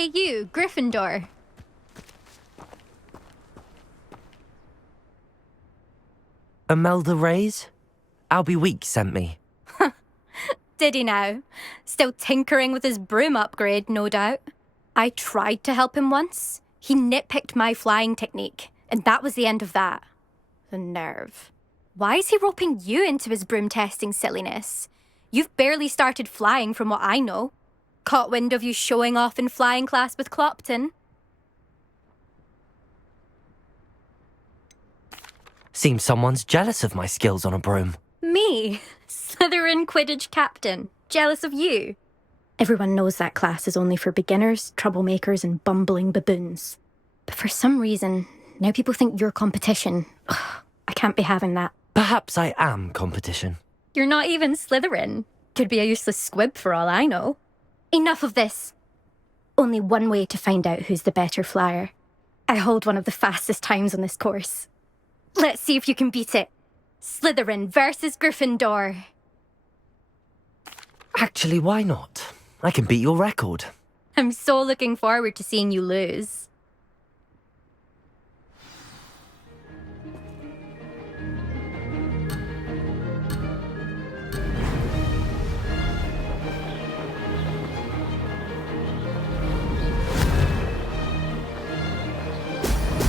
Hey you, Gryffindor. Imelda Reyes? Albie Weeks sent me. Did he now? Still tinkering with his broom upgrade, no doubt. I tried to help him once. He nitpicked my flying technique, and that was the end of that. The nerve. Why is he roping you into his broom testing silliness? You've barely started flying from what I know. Caught wind of you showing off in flying class with Clopton. Seems someone's jealous of my skills on a broom. Me? Slytherin Quidditch captain. Jealous of you? Everyone knows that class is only for beginners, troublemakers, and bumbling baboons. But for some reason, now people think you're competition. Ugh, I can't be having that. Perhaps I am competition. You're not even Slytherin. Could be a useless squib for all I know. Enough of this. Only one way to find out who's the better flyer. I hold one of the fastest times on this course. Let's see if you can beat it. Slytherin versus Gryffindor. Actually, why not? I can beat your record. I'm so looking forward to seeing you lose.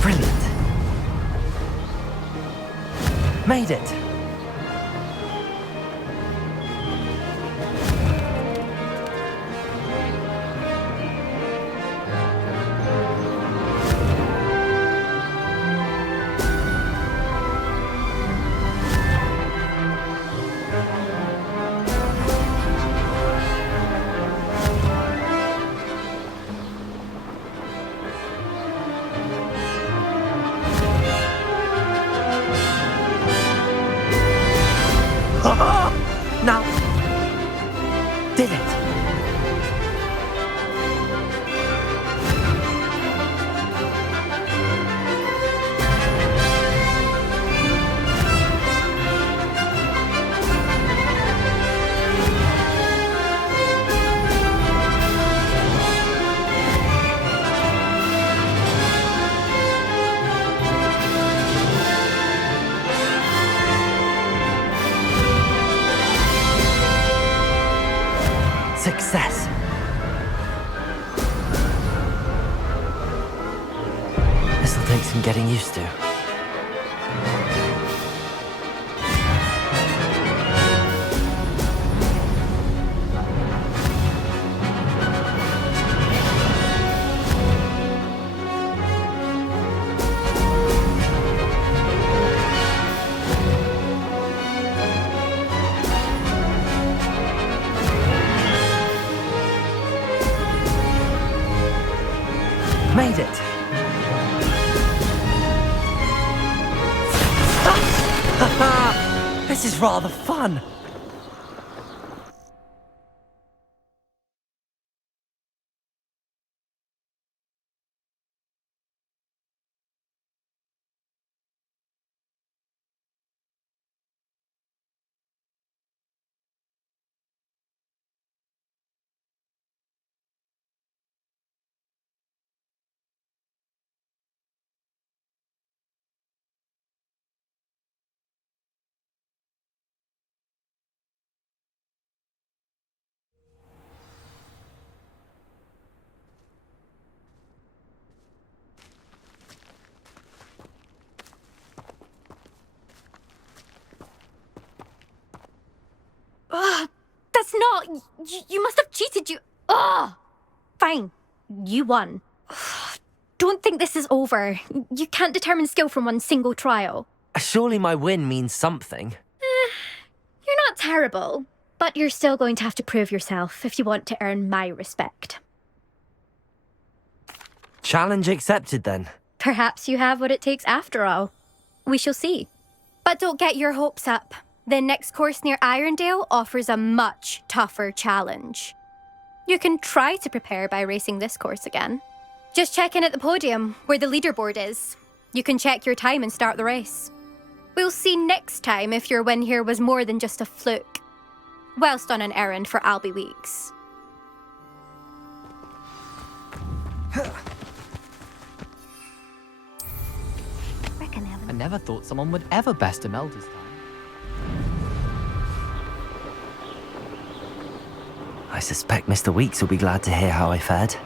Brilliant. Made it. Now, did it? Success. This'll take some getting used to. Made it! This is rather fun! Ugh, that's not... You must have cheated, you... Ugh! Fine. You won. Ugh, don't think this is over. You can't determine skill from one single trial. Surely my win means something. You're not terrible, but you're still going to have to prove yourself if you want to earn my respect. Challenge accepted then. Perhaps you have what it takes after all. We shall see. But don't get your hopes up. The next course near Irondale offers a much tougher challenge. You can try to prepare by racing this course again. Just check in at the podium, where the leaderboard is. You can check your time and start the race. We'll see next time if your win here was more than just a fluke, whilst on an errand for Albie Weeks. I never thought someone would ever best an elder's time. I suspect Mr. Weeks will be glad to hear how I fared.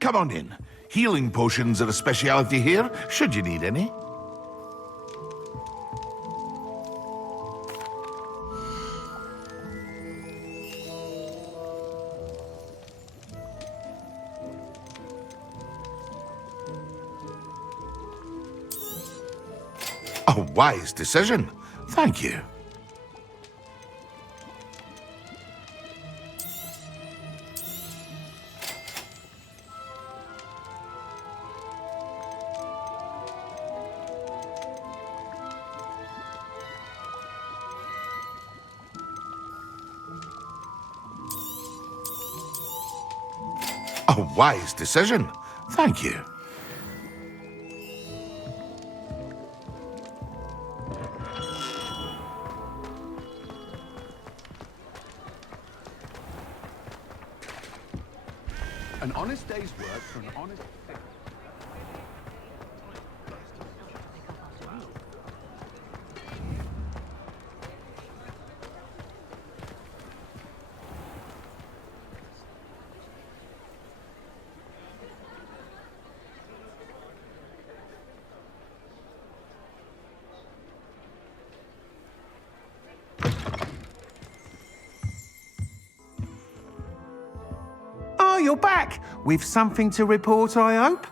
Come on in. Healing potions are a speciality here, should you need any. A wise decision. Thank you. A wise decision. Thank you. An honest day's work for an honest... Oh, you're back! With something to report, I hope?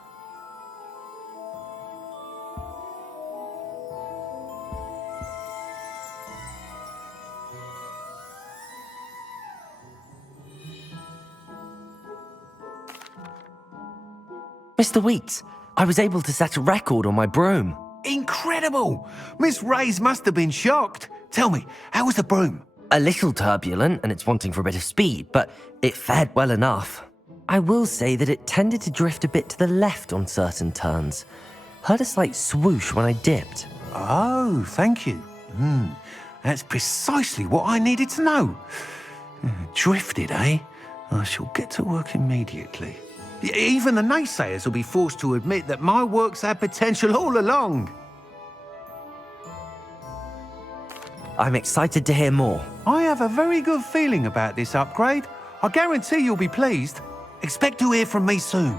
Mr. Weeks, I was able to set a record on my broom. Incredible! Miss Reyes must have been shocked. Tell me, how was the broom? A little turbulent and it's wanting for a bit of speed, but it fared well enough. I will say that it tended to drift a bit to the left on certain turns. Heard a slight swoosh when I dipped. Oh, thank you. That's precisely what I needed to know. Drifted, eh? I shall get to work immediately. Even the naysayers will be forced to admit that my work's had potential all along. I'm excited to hear more. I have a very good feeling about this upgrade. I guarantee you'll be pleased. Expect to hear from me soon.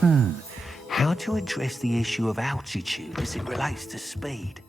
How to address the issue of altitude as it relates to speed?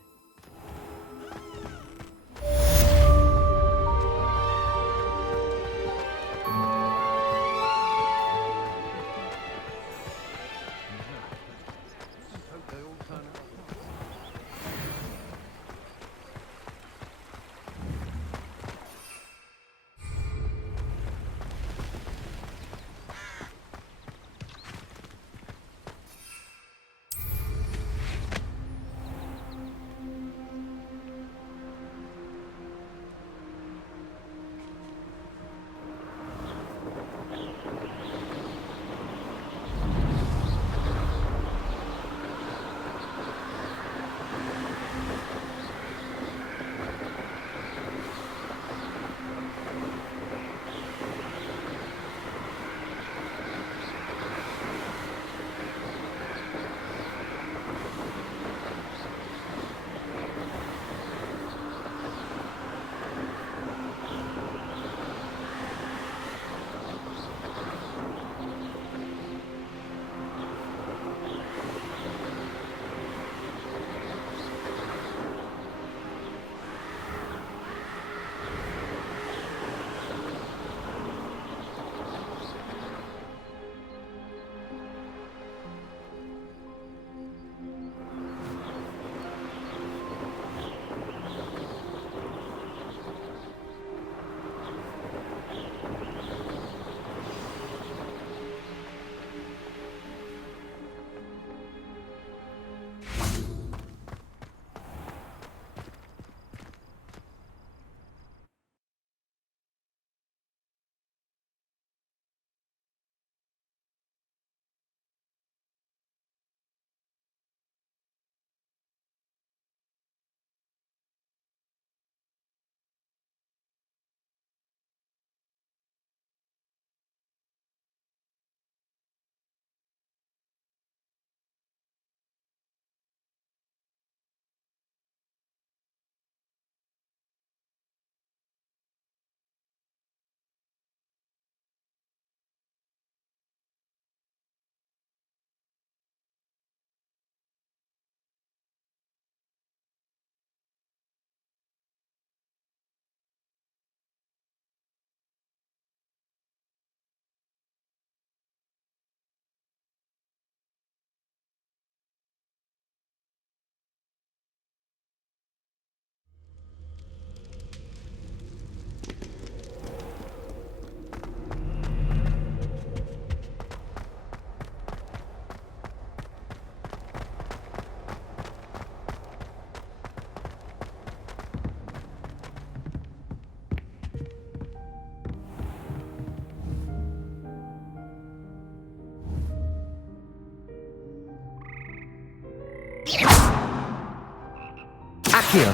Accio!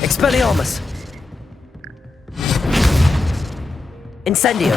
Expelliarmus! Incendio!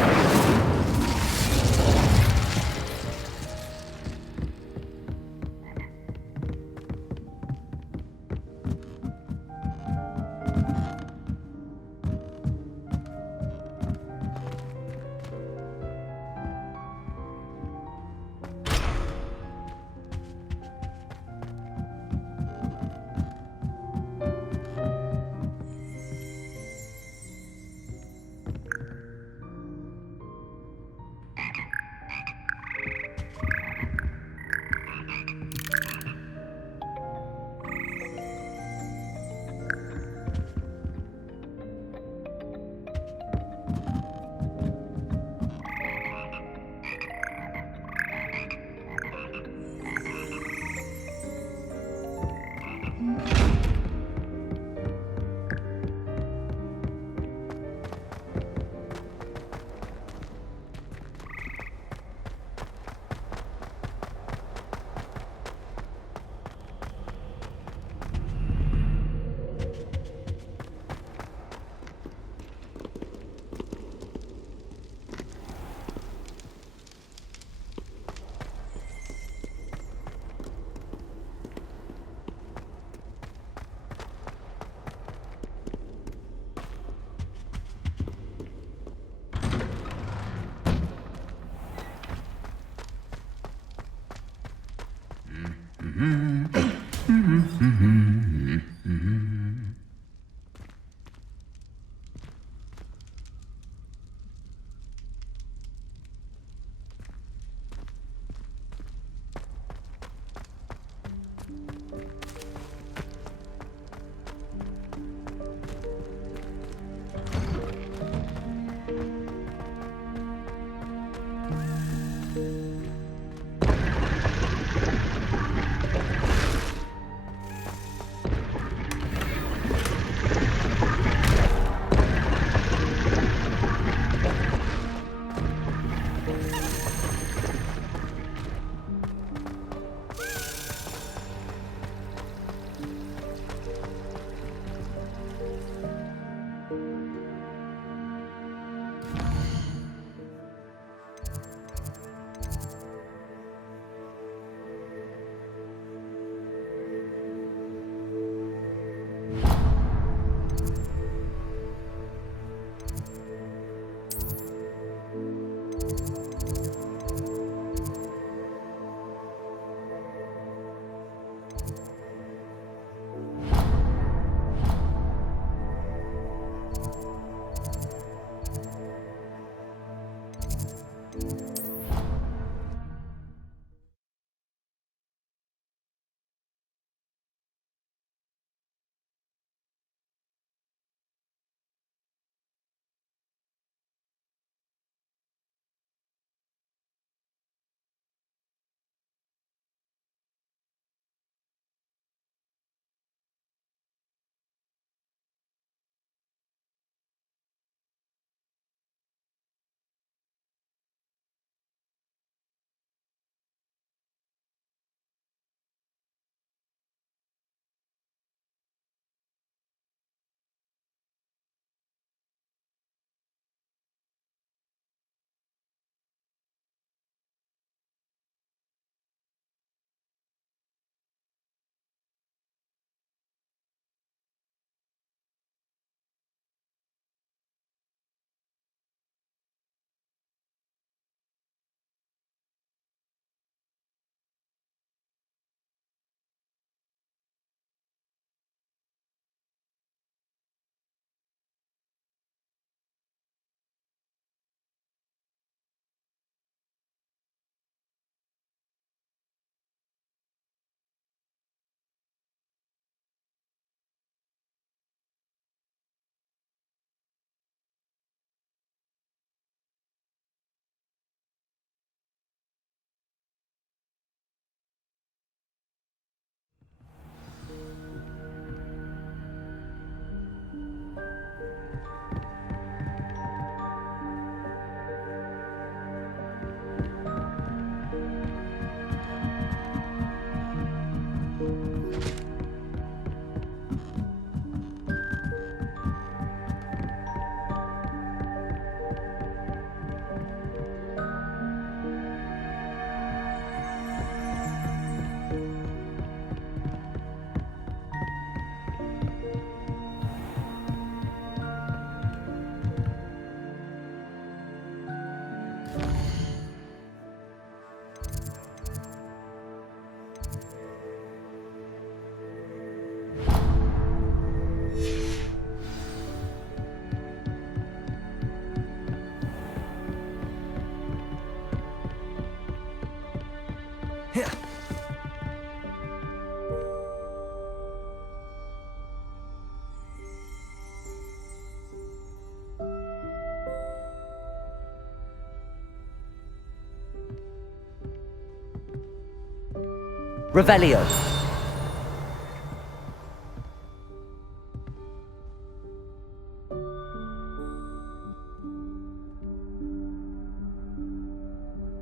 Revelio.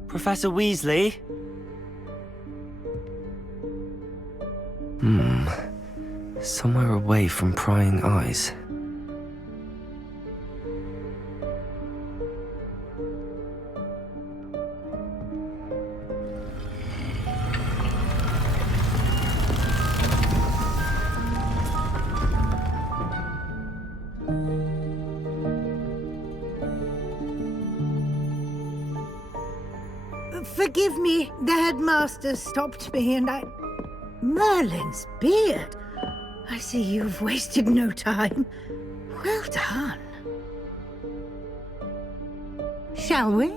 Professor Weasley? Somewhere away from prying eyes. Forgive me, the headmaster stopped me and I... Merlin's beard. I see you've wasted no time. Well done. Shall we?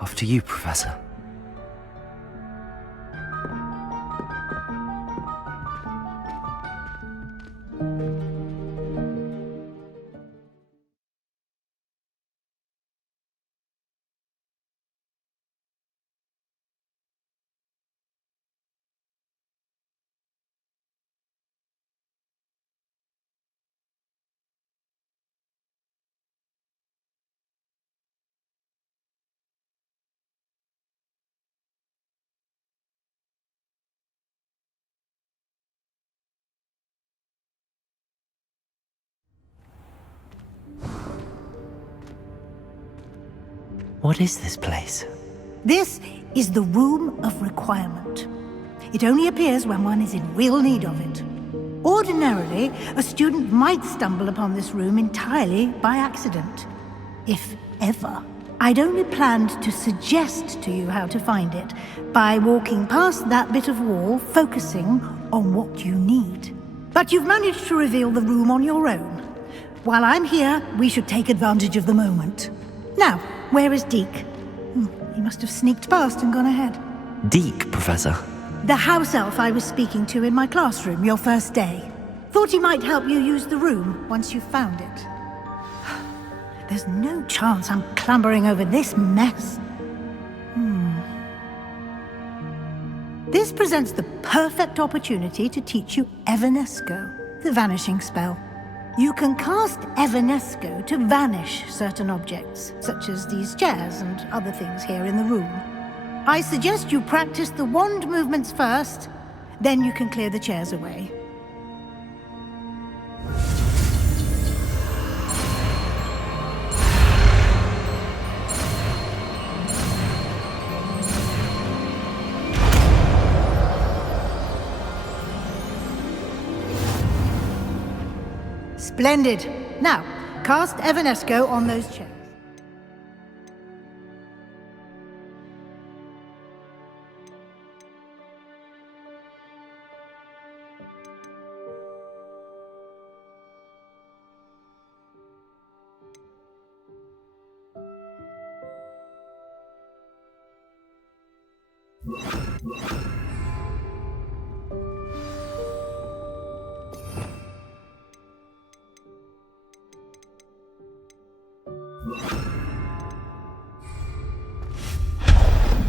After you, Professor. What is this place? This is the Room of Requirement. It only appears when one is in real need of it. Ordinarily, a student might stumble upon this room entirely by accident. If ever. I'd only planned to suggest to you how to find it by walking past that bit of wall, focusing on what you need. But you've managed to reveal the room on your own. While I'm here, we should take advantage of the moment. Now, where is Deke? He must have sneaked past and gone ahead. Deke, Professor. The house elf I was speaking to in my classroom your first day. Thought he might help you use the room once you found it. There's no chance I'm clambering over this mess. This presents the perfect opportunity to teach you Evanesco, the vanishing spell. You can cast Evanesco to vanish certain objects, such as these chairs and other things here in the room. I suggest you practice the wand movements first, then you can clear the chairs away. Splendid. Now, cast Evanesco on those chairs.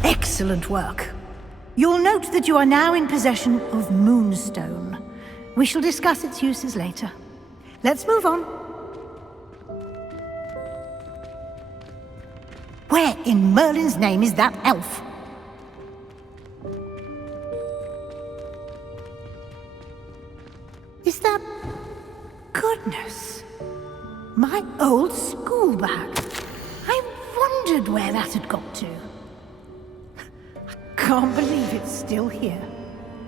Excellent work. You'll note that you are now in possession of Moonstone. We shall discuss its uses later. Let's move on. Where in Merlin's name is that elf? Is that... Goodness. My old school bag. I wondered where that had got to. Can't believe it's still here.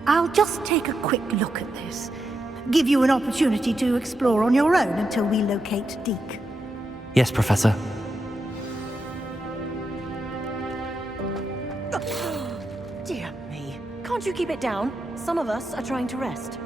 I'll just take a quick look at this. Give you an opportunity to explore on your own until we locate Deke. Yes, Professor. Dear me. Can't you keep it down? Some of us are trying to rest.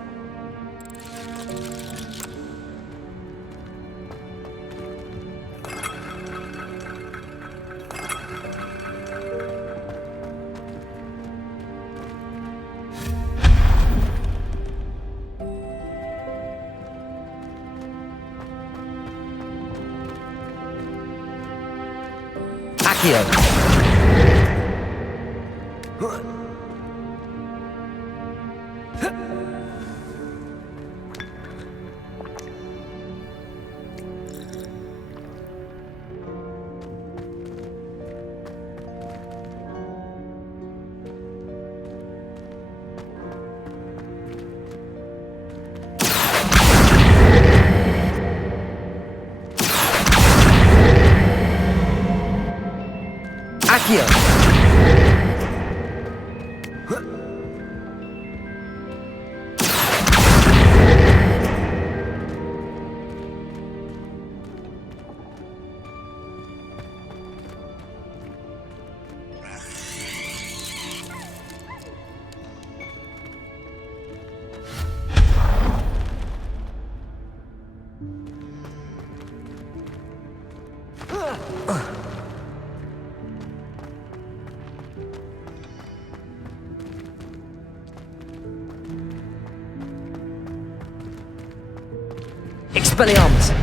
Expelliarmus!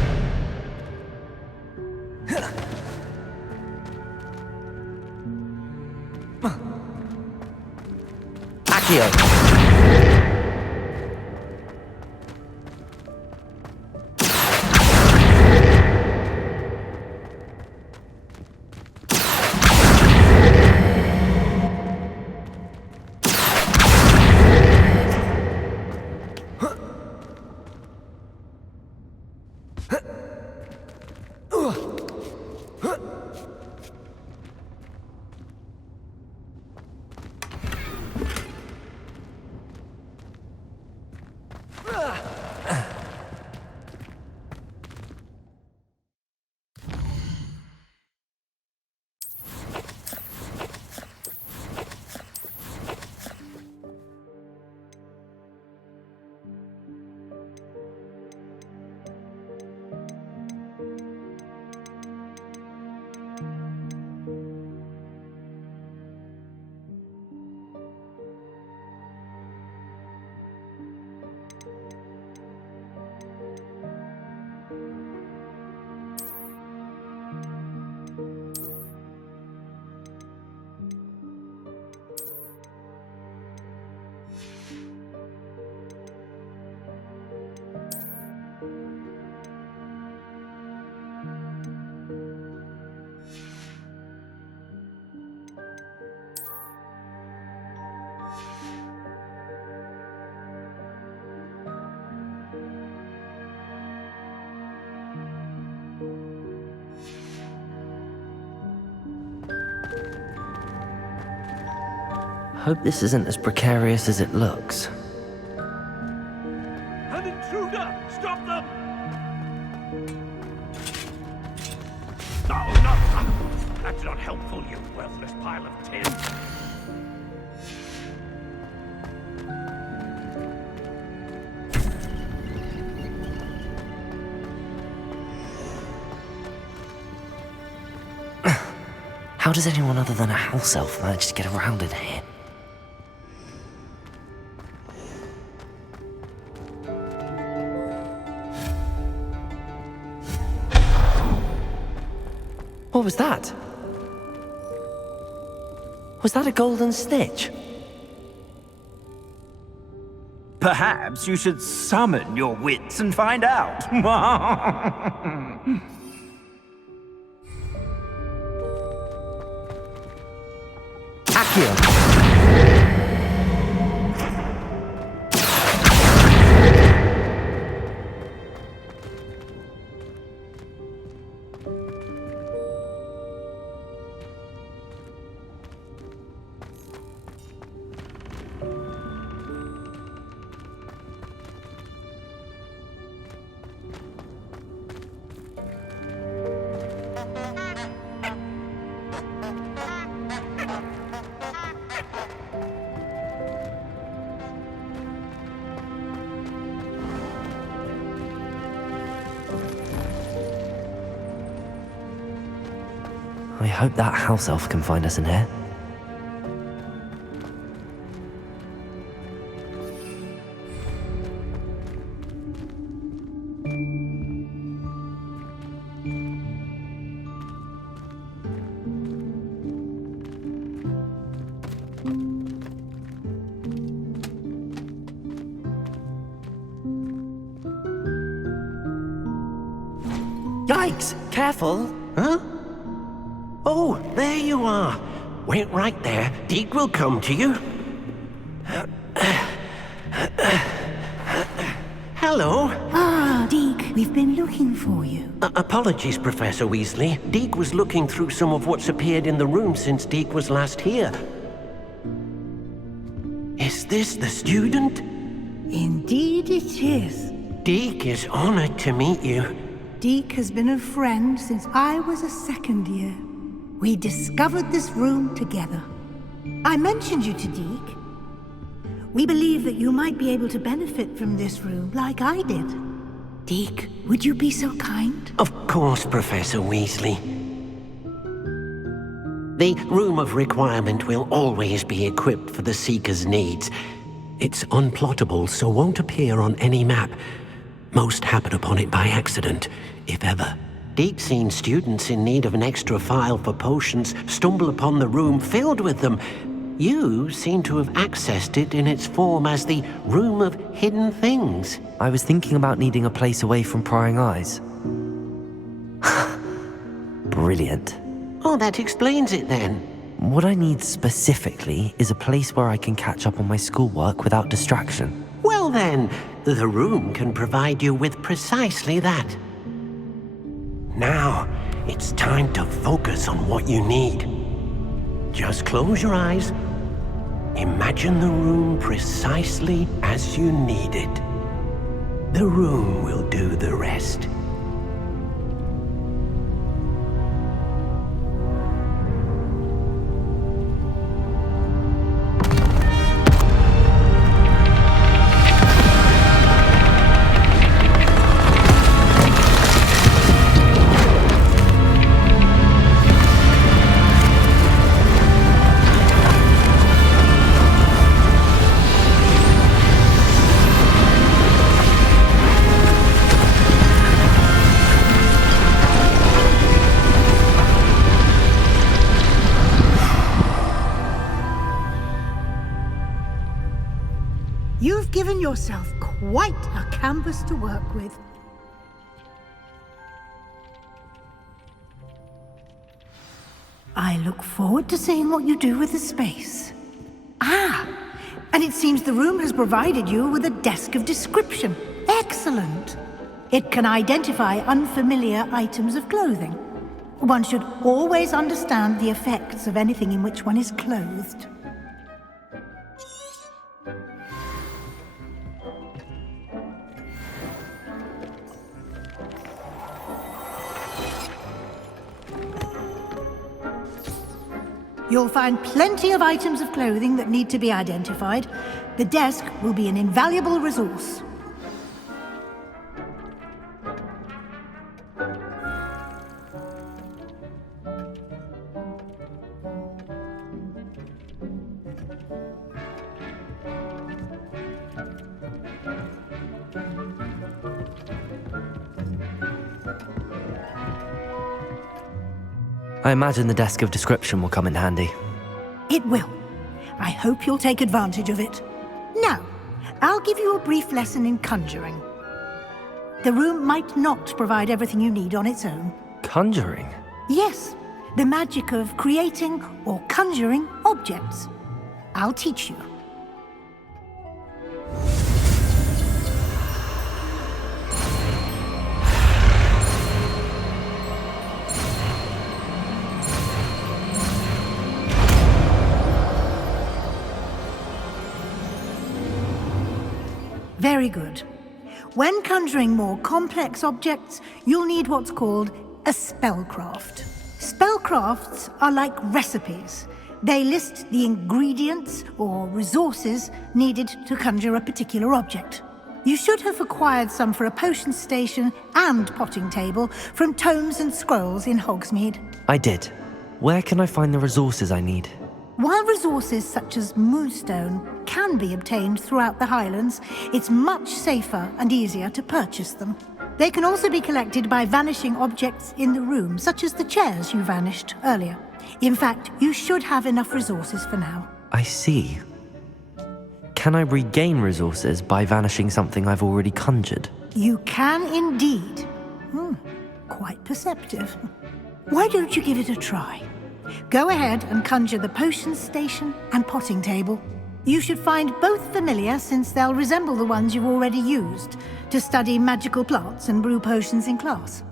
Accio! Hope this isn't as precarious as it looks. An intruder! Stop them! No, not... That's not helpful, you worthless pile of tin. How does anyone other than a house elf manage to get around in here? What was that? Was that a golden snitch? Perhaps you should summon your wits and find out. Accio! I hope that house elf can find us in here. Yikes! Careful! Huh? Oh, there you are. Wait right there. Deke will come to you. Hello. Ah, Deke, we've been looking for you. Apologies, Professor Weasley. Deke was looking through some of what's appeared in the room since Deke was last here. Is this the student? Indeed it is. Deke is honored to meet you. Deke has been a friend since I was a second year. We discovered this room together. I mentioned you to Deke. We believe that you might be able to benefit from this room like I did. Deke, would you be so kind? Of course, Professor Weasley. The Room of Requirement will always be equipped for the Seeker's needs. It's unplottable, so won't appear on any map. Most happen upon it by accident, if ever. Deke's seen students in need of an extra file for potions stumble upon the room filled with them. You seem to have accessed it in its form as the Room of Hidden Things. I was thinking about needing a place away from prying eyes. Brilliant. Oh, that explains it then. What I need specifically is a place where I can catch up on my schoolwork without distraction. Well then, the room can provide you with precisely that. Now, it's time to focus on what you need. Just close your eyes. Imagine the room precisely as you need it. The room will do the rest. You've given yourself quite a canvas to work with. I look forward to seeing what you do with the space. Ah, and it seems the room has provided you with a desk of description. Excellent. It can identify unfamiliar items of clothing. One should always understand the effects of anything in which one is clothed. You'll find plenty of items of clothing that need to be identified. The desk will be an invaluable resource. I imagine the desk of description will come in handy. It will. I hope you'll take advantage of it. Now, I'll give you a brief lesson in conjuring. The room might not provide everything you need on its own. Conjuring? Yes, the magic of creating or conjuring objects. I'll teach you. Very good. When conjuring more complex objects, you'll need what's called a spellcraft. Spellcrafts are like recipes. They list the ingredients or resources needed to conjure a particular object. You should have acquired some for a potion station and potting table from tomes and scrolls in Hogsmeade. I did. Where can I find the resources I need? While resources such as moonstone can be obtained throughout the Highlands, it's much safer and easier to purchase them. They can also be collected by vanishing objects in the room, such as the chairs you vanished earlier. In fact, you should have enough resources for now. I see. Can I regain resources by vanishing something I've already conjured? You can indeed. Quite perceptive. Why don't you give it a try? Go ahead and conjure the potion station and potting table. You should find both familiar, since they'll resemble the ones you've already used to study magical plants and brew potions in class.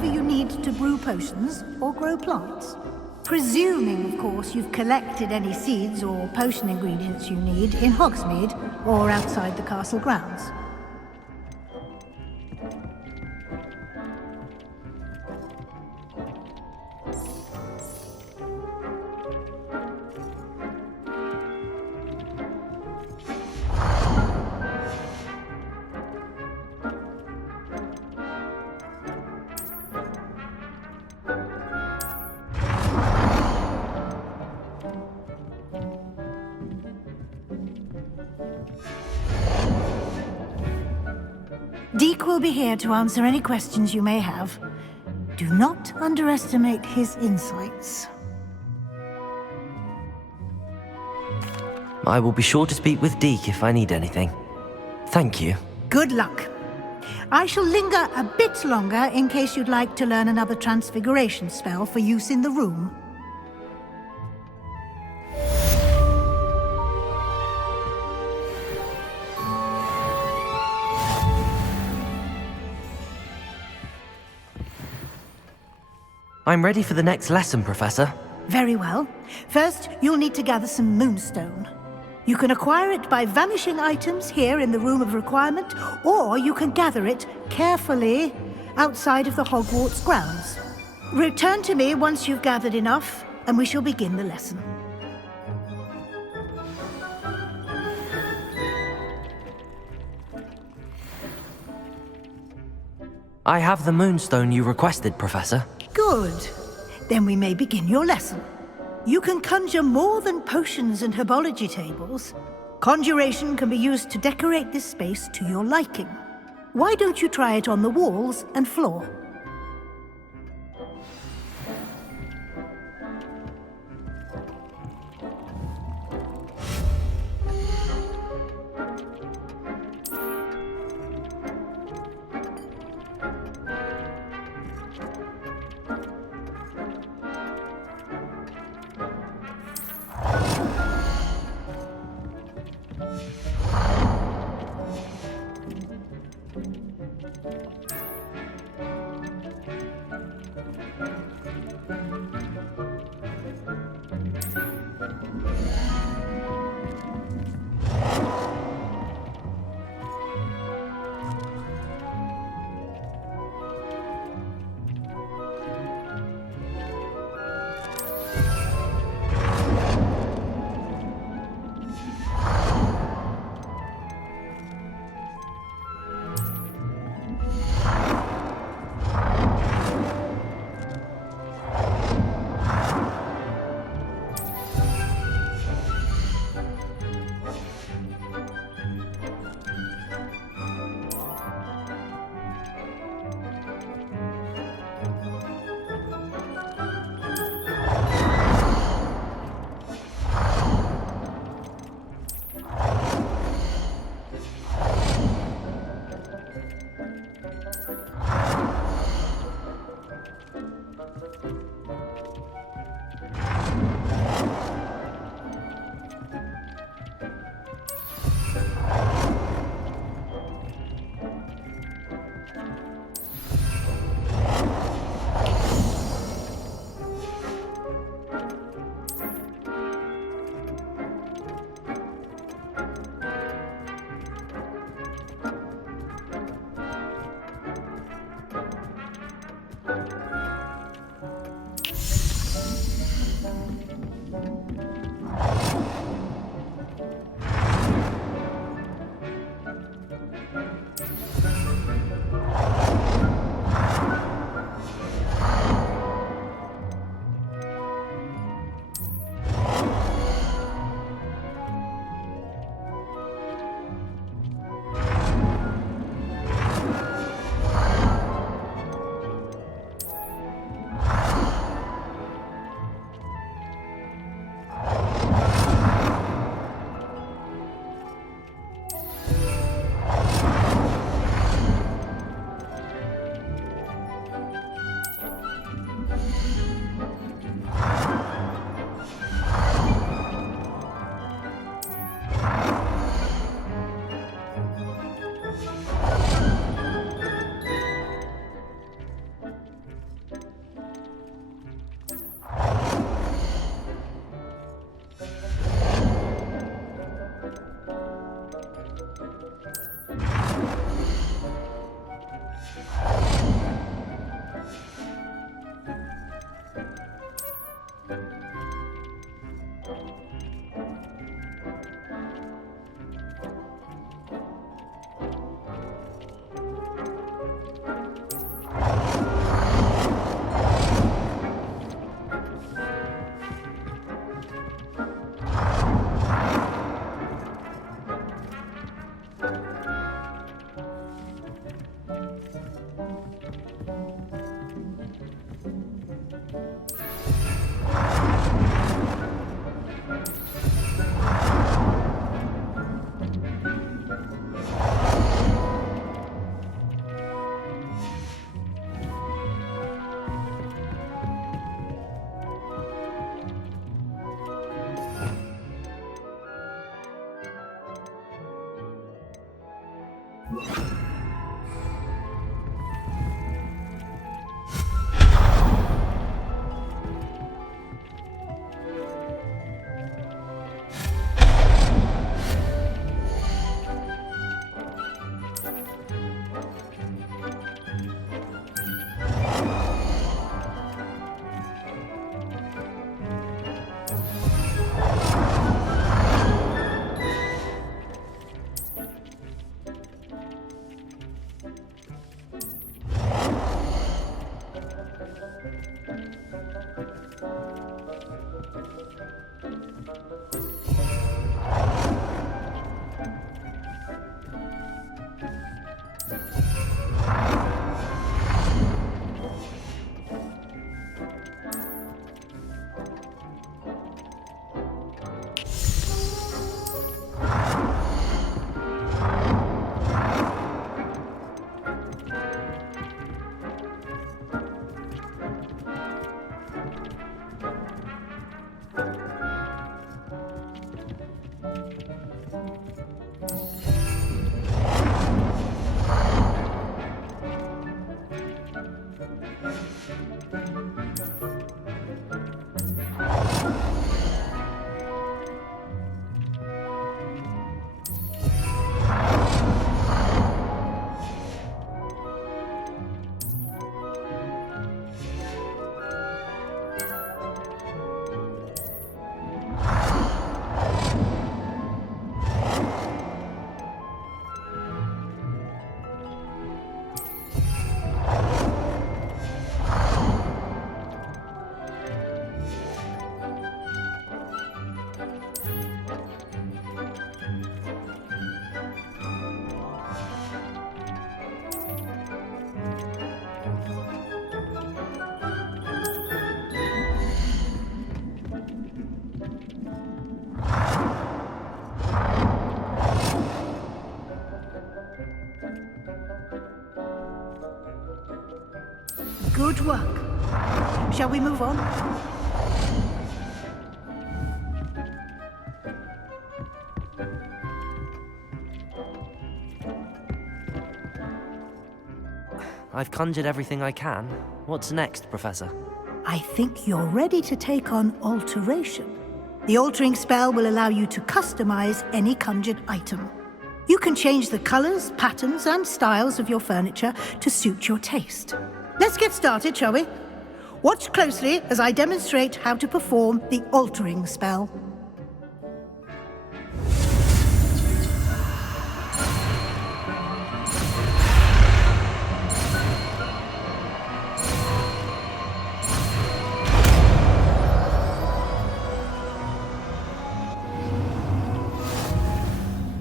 whatever you need to brew potions or grow plants. Presuming, of course, you've collected any seeds or potion ingredients you need in Hogsmeade or outside the castle grounds. Deke will be here to answer any questions you may have. Do not underestimate his insights. I will be sure to speak with Deke if I need anything. Thank you. Good luck. I shall linger a bit longer in case you'd like to learn another transfiguration spell for use in the room. I'm ready for the next lesson, Professor. Very well. First, you'll need to gather some moonstone. You can acquire it by vanishing items here in the Room of Requirement, or you can gather it carefully outside of the Hogwarts grounds. Return to me once you've gathered enough, and we shall begin the lesson. I have the moonstone you requested, Professor. Good. Then we may begin your lesson. You can conjure more than potions and herbology tables. Conjuration can be used to decorate this space to your liking. Why don't you try it on the walls and floor? Good work. Shall we move on? I've conjured everything I can. What's next, Professor? I think you're ready to take on alteration. The altering spell will allow you to customize any conjured item. You can change the colors, patterns, and styles of your furniture to suit your taste. Let's get started, shall we? Watch closely as I demonstrate how to perform the altering spell.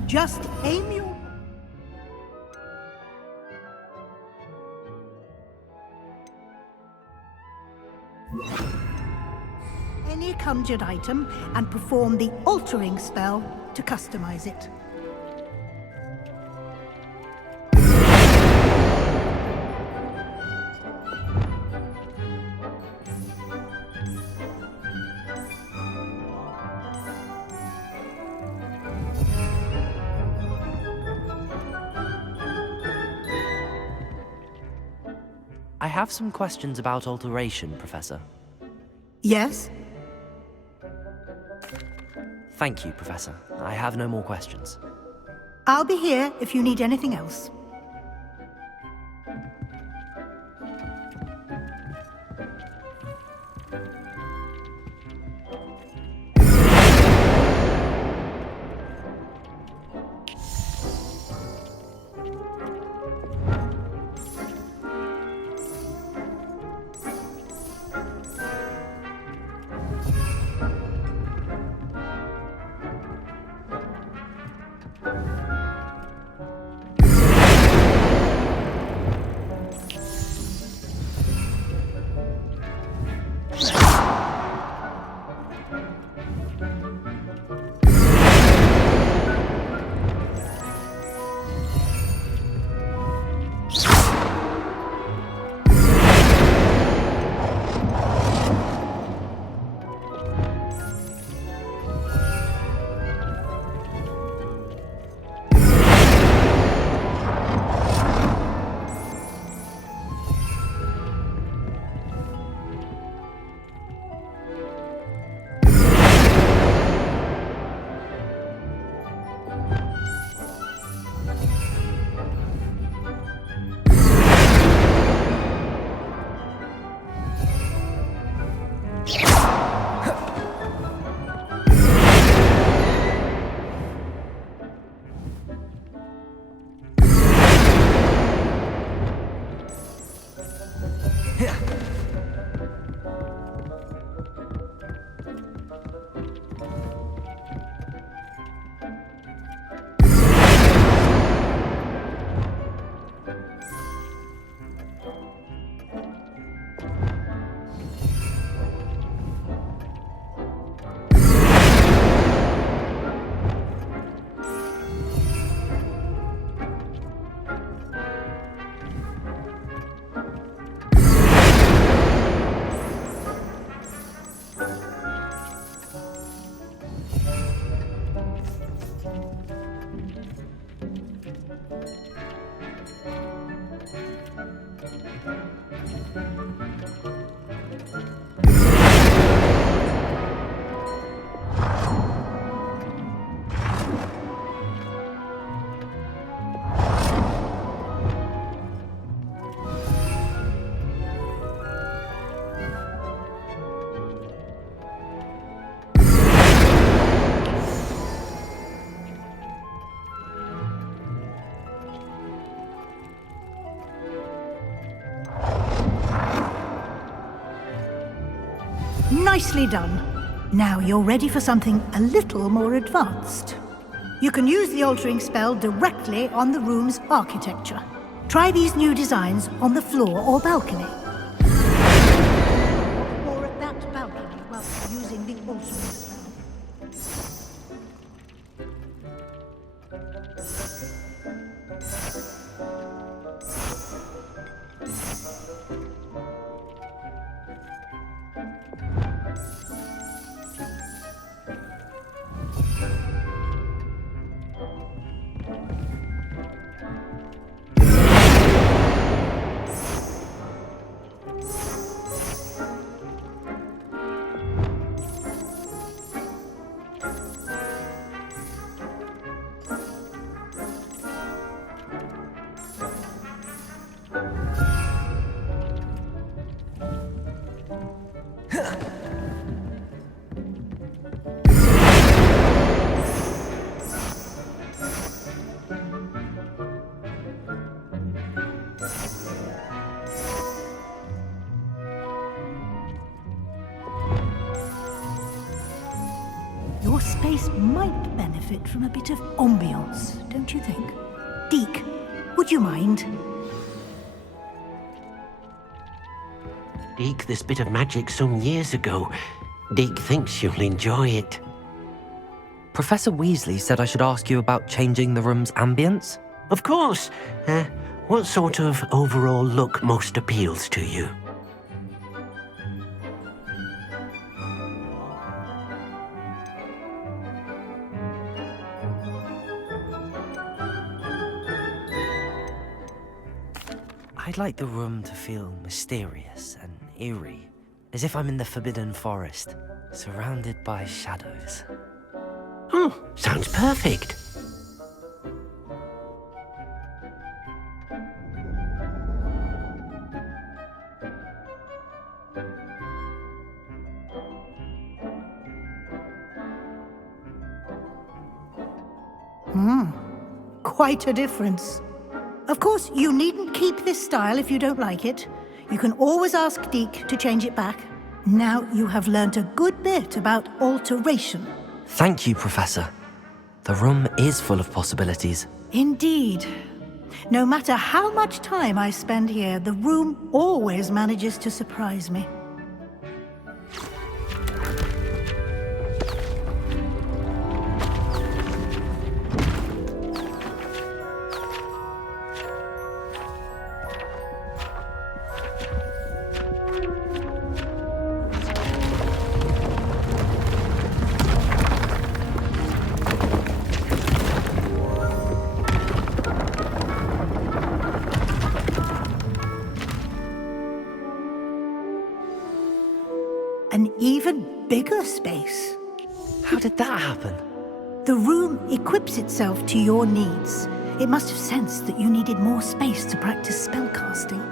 Just aim your... any conjured item and perform the altering spell to customize it. I have some questions about alteration, Professor. Yes? Thank you, Professor. I have no more questions. I'll be here if you need anything else. Nicely done. Now you're ready for something a little more advanced. You can use the altering spell directly on the room's architecture. Try these new designs on the floor or balcony. Or at that balcony while using the altering spell. your space might benefit from a bit of ambiance, don't you think? Deke, would you mind? Deke, this bit of magic some years ago. Deke thinks you'll enjoy it. Professor Weasley said I should ask you about changing the room's ambience? Of course. What sort of overall look most appeals to you? I'd like the room to feel mysterious and eerie, as if I'm in the Forbidden Forest, surrounded by shadows. Oh, sounds perfect. Quite a difference. Of course, you needn't keep this style if you don't like it. You can always ask Deke to change it back. Now you have learnt a good bit about alteration. Thank you, Professor. The room is full of possibilities. Indeed. No matter how much time I spend here, the room always manages to surprise me. An even bigger space. How did that happen? The room equips itself to your needs. It must have sensed that you needed more space to practice spellcasting.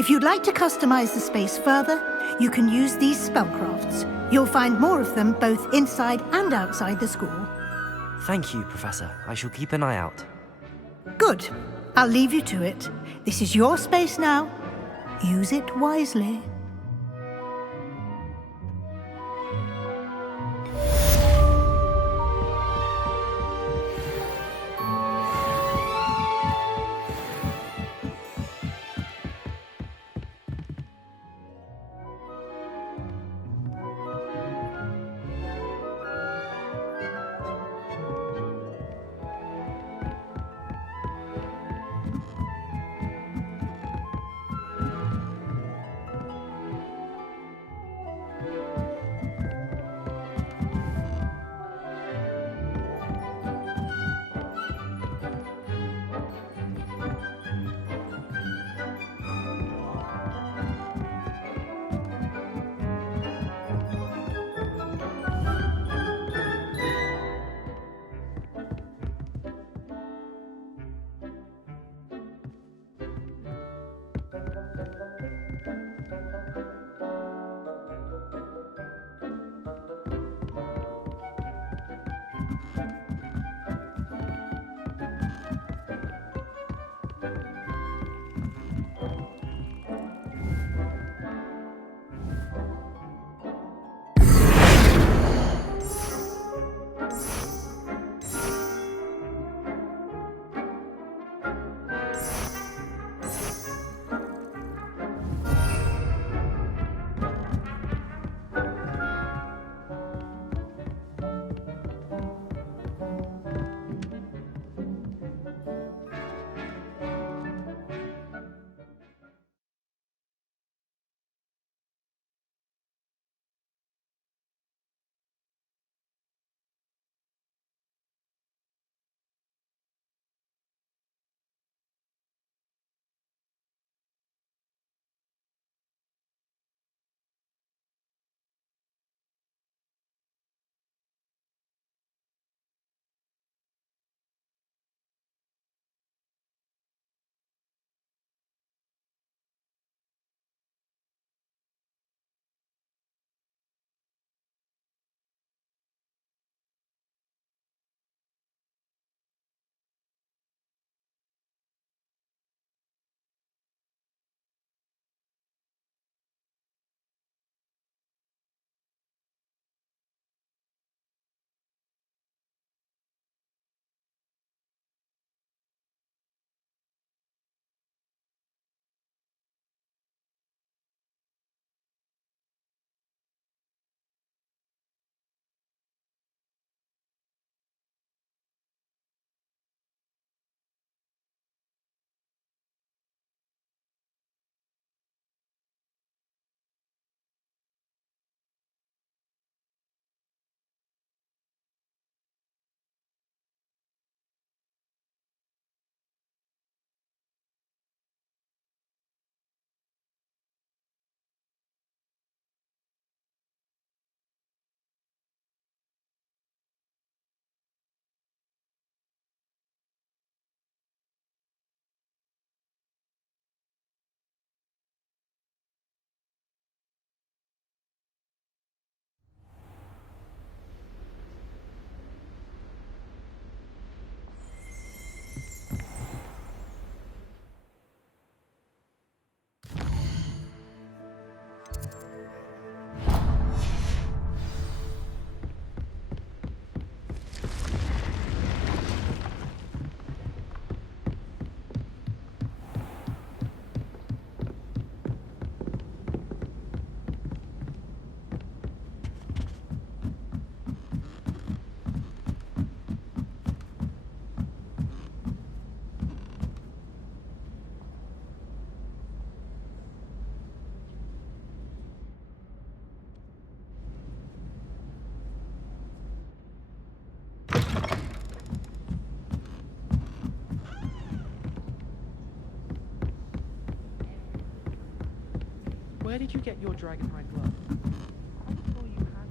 If you'd like to customize the space further, you can use these spellcrafts. You'll find more of them both inside and outside the school. Thank you, Professor. I shall keep an eye out. Good. I'll leave you to it. This is your space now. Use it wisely. Where did you get your dragonhide glove? I'm sure you had.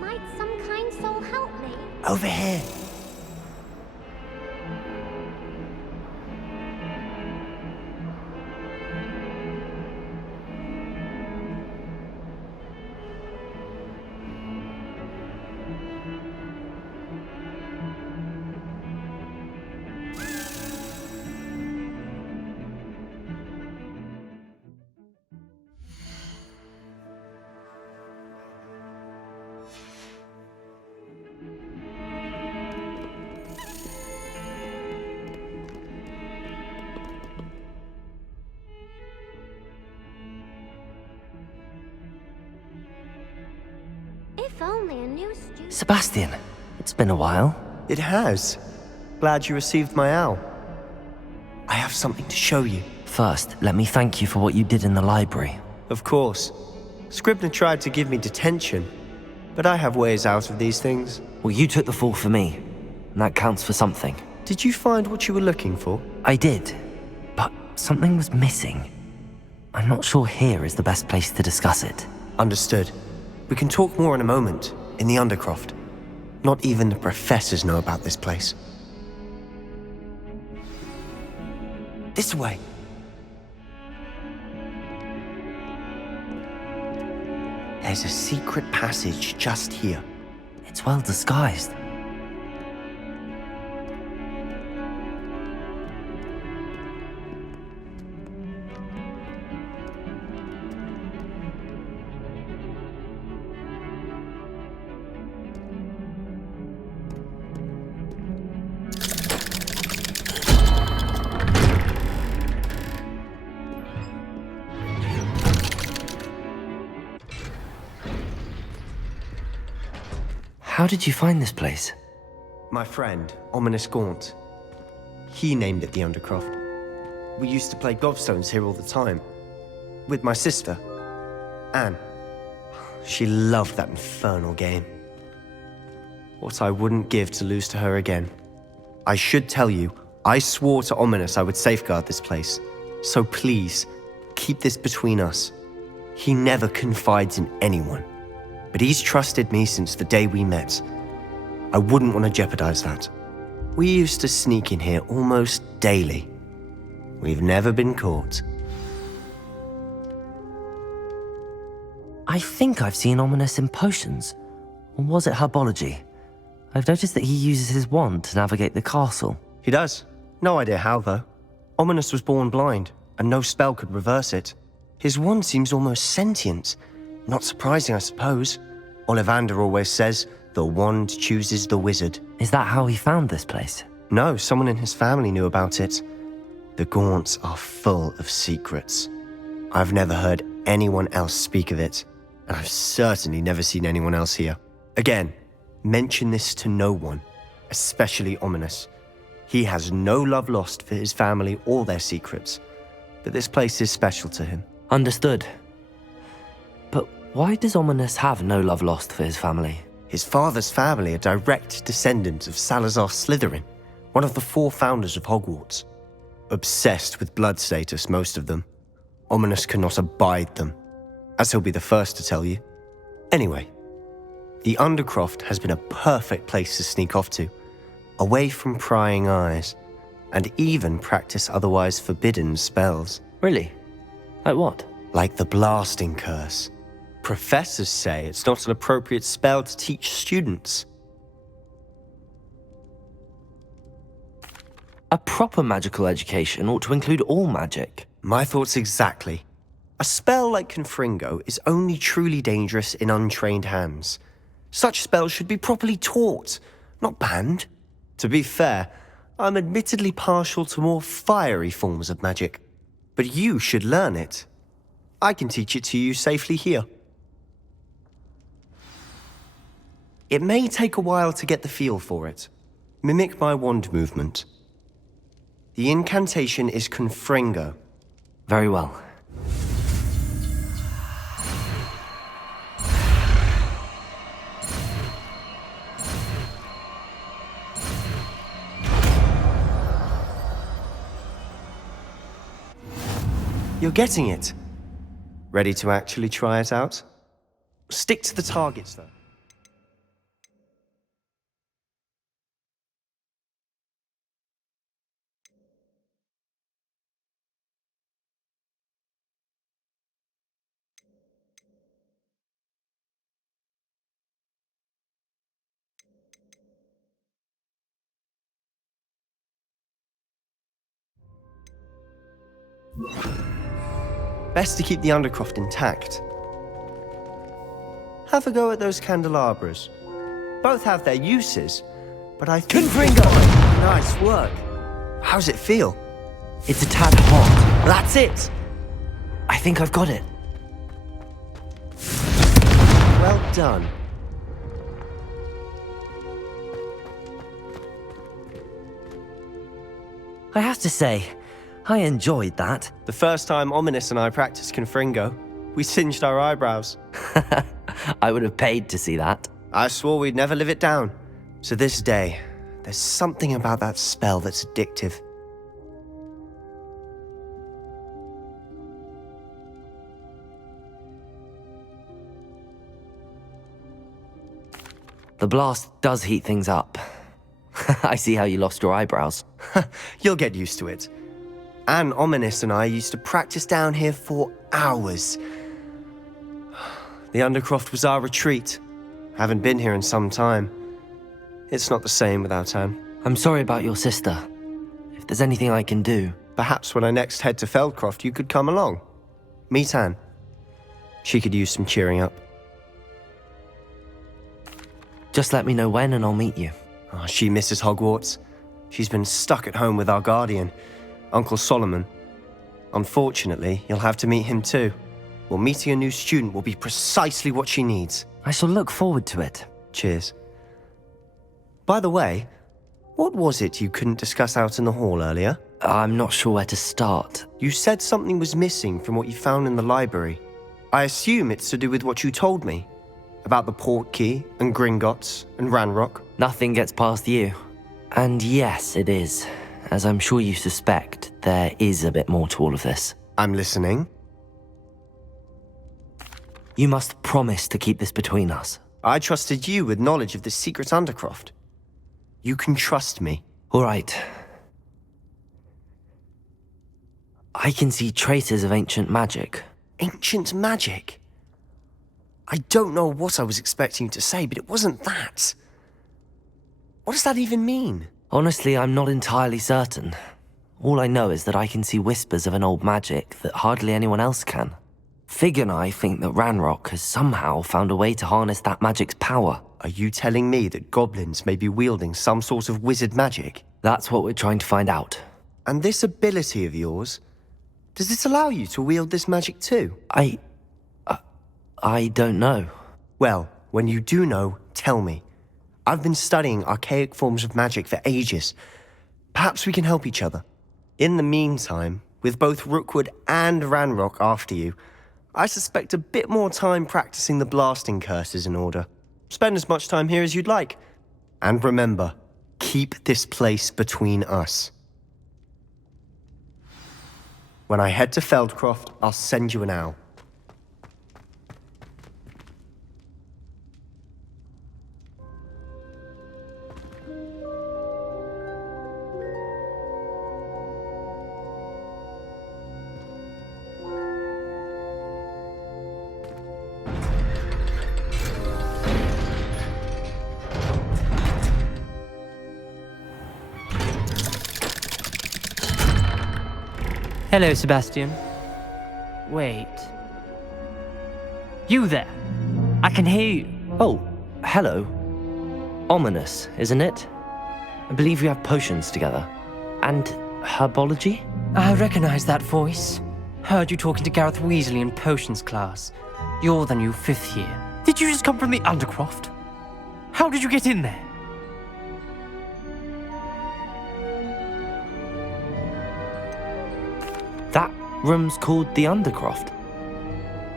Might some kind soul help me? Over here. If only a new student... Sebastian, it's been a while. It has. Glad you received my owl. I have something to show you. First, let me thank you for what you did in the library. Of course. Scribner tried to give me detention, but I have ways out of these things. Well, you took the fall for me, and that counts for something. Did you find what you were looking for? I did, but something was missing. I'm not sure here is the best place to discuss it. Understood. We can talk more in a moment, in the Undercroft. Not even the professors know about this place. This way. There's a secret passage just here. It's well disguised. How did you find this place? My friend, Ominous Gaunt. He named it the Undercroft. We used to play gobstones here all the time. With my sister, Anne. She loved that infernal game. What I wouldn't give to lose to her again. I should tell you, I swore to Ominous I would safeguard this place. So please, keep this between us. He never confides in anyone. But he's trusted me since the day we met. I wouldn't want to jeopardize that. We used to sneak in here almost daily. We've never been caught. I think I've seen Ominous in potions. Or was it herbology? I've noticed that he uses his wand to navigate the castle. He does. No idea how, though. Ominous was born blind, and no spell could reverse it. His wand seems almost sentient. Not surprising, I suppose. Ollivander always says, the wand chooses the wizard. Is that how he found this place? No, someone in his family knew about it. The Gaunts are full of secrets. I've never heard anyone else speak of it, and I've certainly never seen anyone else here. Again, mention this to no one, especially Ominous. He has no love lost for his family or their secrets, but this place is special to him. Understood. But why does Ominous have no love lost for his family? His father's family are direct descendants of Salazar Slytherin, one of the 4 founders of Hogwarts. Obsessed with blood status, most of them. Ominous cannot abide them, as he'll be the first to tell you. Anyway, the Undercroft has been a perfect place to sneak off to, away from prying eyes, and even practice otherwise forbidden spells. Really? Like what? Like the blasting curse. Professors say it's not an appropriate spell to teach students. A proper magical education ought to include all magic. My thoughts exactly. A spell like Confringo is only truly dangerous in untrained hands. Such spells should be properly taught, not banned. To be fair, I'm admittedly partial to more fiery forms of magic. But you should learn it. I can teach it to you safely here. It may take a while to get the feel for it. Mimic my wand movement. The incantation is Confringo. Very well. You're getting it. Ready to actually try it out? Stick to the targets, though. Best to keep the Undercroft intact. Have a go at those candelabras. Both have their uses, but I think... Confringo! Nice work. How's it feel? It's a tad hot. That's it! I think I've got it. Well done. I have to say, I enjoyed that. The first time Ominous and I practiced Confringo, we singed our eyebrows. I would have paid to see that. I swore we'd never live it down. To this day, there's something about that spell that's addictive. The blast does heat things up. I see how you lost your eyebrows. You'll get used to it. Anne, Ominous and I used to practice down here for hours. The Undercroft was our retreat. Haven't been here in some time. It's not the same without Anne. I'm sorry about your sister. If there's anything I can do... Perhaps when I next head to Feldcroft, you could come along. Meet Anne. She could use some cheering up. Just let me know when and I'll meet you. Oh, she misses Hogwarts. She's been stuck at home with our guardian, Uncle Solomon. Unfortunately, you'll have to meet him too. Well, meeting a new student will be precisely what she needs. I shall look forward to it. Cheers. By the way, what was it you couldn't discuss out in the hall earlier? I'm not sure where to start. You said something was missing from what you found in the library. I assume it's to do with what you told me. About the Portkey, and Gringotts, and Ranrock. Nothing gets past you. And yes, it is. As I'm sure you suspect, there is a bit more to all of this. I'm listening. You must promise to keep this between us. I trusted you with knowledge of the secret Undercroft. You can trust me. All right. I can see traces of ancient magic. Ancient magic? I don't know what I was expecting you to say, but it wasn't that. What does that even mean? Honestly, I'm not entirely certain. All I know is that I can see whispers of an old magic that hardly anyone else can. Fig and I think that Ranrock has somehow found a way to harness that magic's power. Are you telling me that goblins may be wielding some sort of wizard magic? That's what we're trying to find out. And this ability of yours, does it allow you to wield this magic too? I don't know. Well, when you do know, tell me. I've been studying archaic forms of magic for ages. Perhaps we can help each other. In the meantime, with both Rookwood and Ranrock after you, I suspect a bit more time practicing the blasting curse is in order. Spend as much time here as you'd like. And remember, keep this place between us. When I head to Feldcroft, I'll send you an owl. Hello, Sebastian. Wait. You there. I can hear you. Oh, hello. Ominous, isn't it? I believe we have potions together. And herbology? I recognize that voice. Heard you talking to Gareth Weasley in potions class. You're the new 5th year. Did you just come from the Undercroft? How did you get in there? That room's called the Undercroft.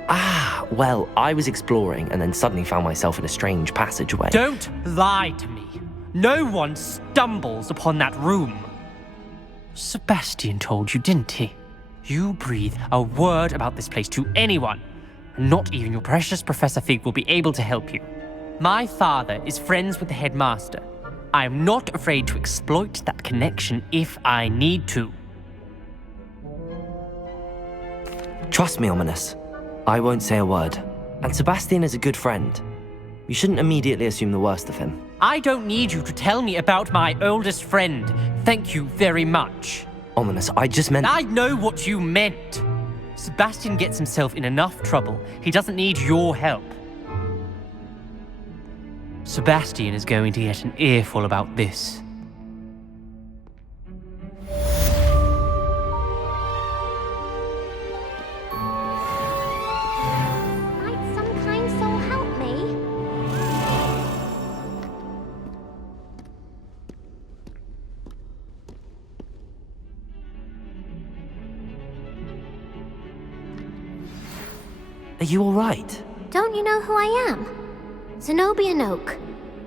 Ah, well, I was exploring and then suddenly found myself in a strange passageway. Don't lie to me. No one stumbles upon that room. Sebastian told you, didn't he? You breathe a word about this place to anyone, and not even your precious Professor Fig will be able to help you. My father is friends with the headmaster. I am not afraid to exploit that connection if I need to. Trust me, Ominous. I won't say a word. And Sebastian is a good friend. You shouldn't immediately assume the worst of him. I don't need you to tell me about my oldest friend. Thank you very much. Ominous, I just meant... I know what you meant. Sebastian gets himself in enough trouble. He doesn't need your help. Sebastian is going to get an earful about this. Might some kind soul help me? Are you alright? Don't you know who I am? Zenobia Noak,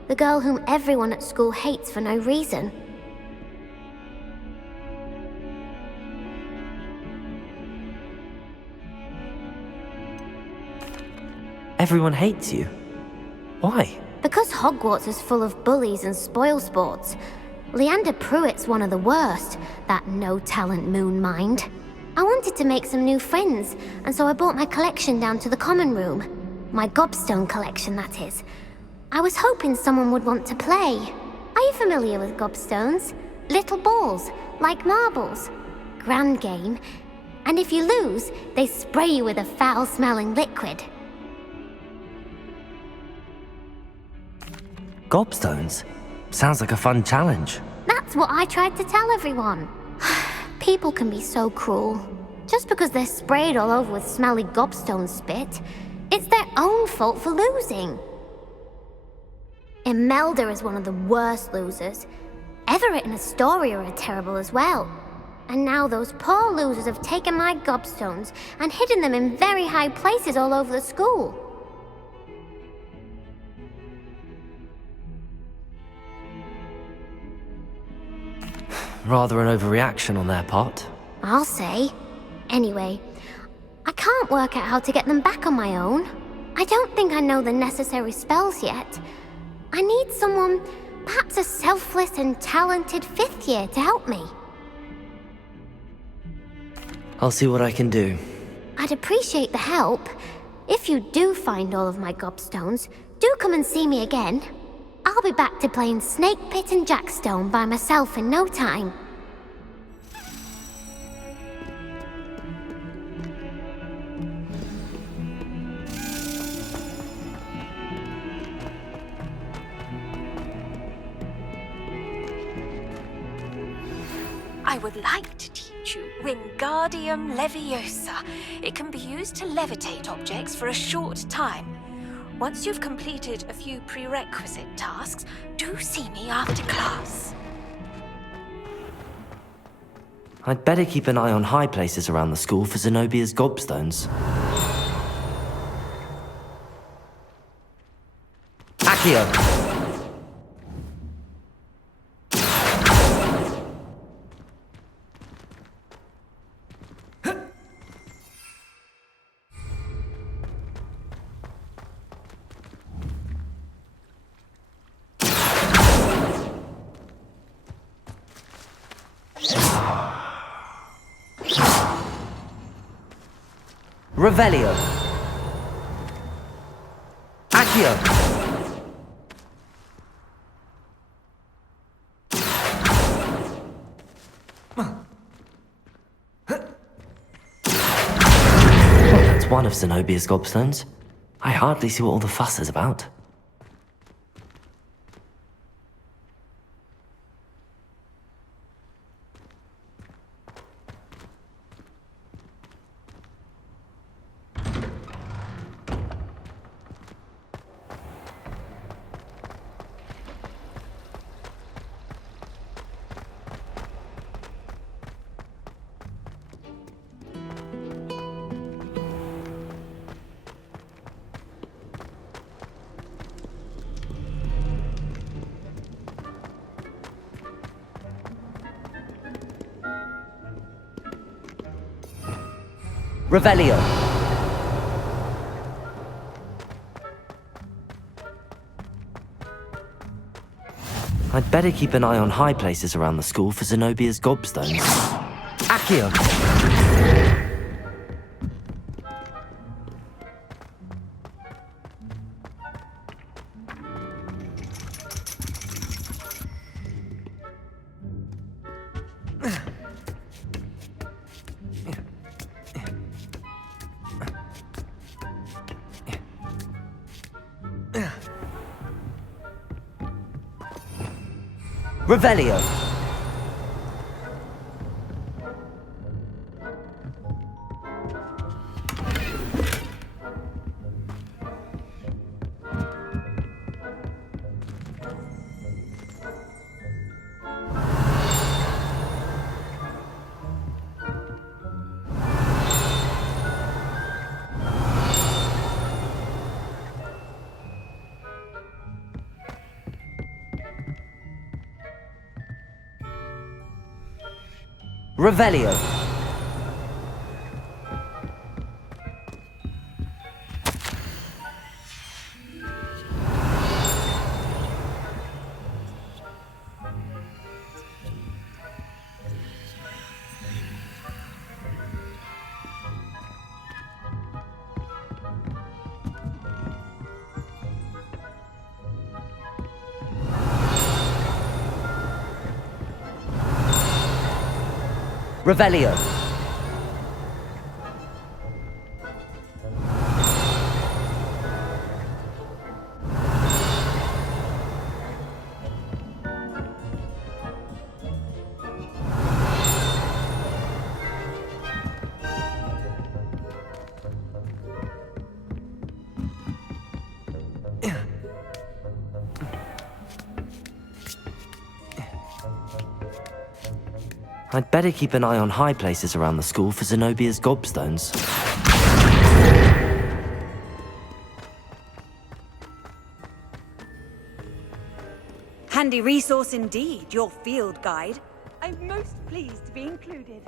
the girl whom everyone at school hates for no reason. Everyone hates you. Why? Because Hogwarts is full of bullies and spoilsports. Leander Pruitt's one of the worst, that no-talent moon mind. I wanted to make some new friends, and so I brought my collection down to the common room. My gobstone collection, that is. I was hoping someone would want to play. Are you familiar with gobstones? Little balls, like marbles. Grand game. And if you lose, they spray you with a foul-smelling liquid. Gobstones? Sounds like a fun challenge. That's what I tried to tell everyone. People can be so cruel. Just because they're sprayed all over with smelly gobstone spit, it's their own fault for losing. Imelda is one of the worst losers. Everett and Astoria are terrible as well. And now those poor losers have taken my gobstones and hidden them in very high places all over the school. Rather an overreaction on their part. I'll say. Anyway, I can't work out how to get them back on my own. I don't think I know the necessary spells yet. I need someone, perhaps a selfless and talented 5th year to help me. I'll see what I can do. I'd appreciate the help. If you do find all of my gobstones, do come and see me again. I'll be back to playing Snake Pit and Jackstone by myself in no time. I would like to teach you Wingardium Leviosa. It can be used to levitate objects for a short time. Once you've completed a few prerequisite tasks, do see me after class. I'd better keep an eye on high places around the school for Zenobia's gobstones. Accio! Revelio. Accio. That's one of Zenobia's gobstones. I hardly see what all the fuss is about. Revelio. I'd better keep an eye on high places around the school for Zenobia's gobstones. Accio! Revelio. Revelio. Revelio. I'd better keep an eye on high places around the school for Zenobia's gobstones. Handy resource indeed, your field guide. I'm most pleased to be included.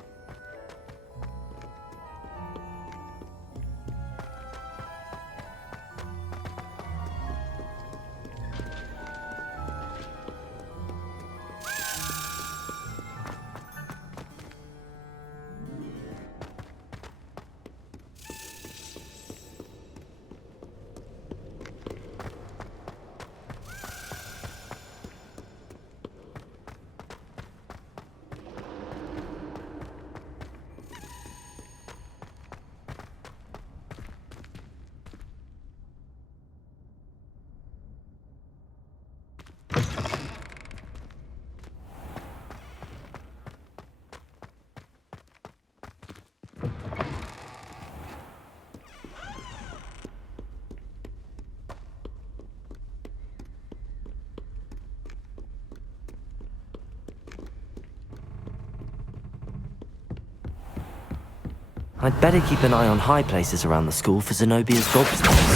I'd better keep an eye on high places around the school for Zenobia's gobstones.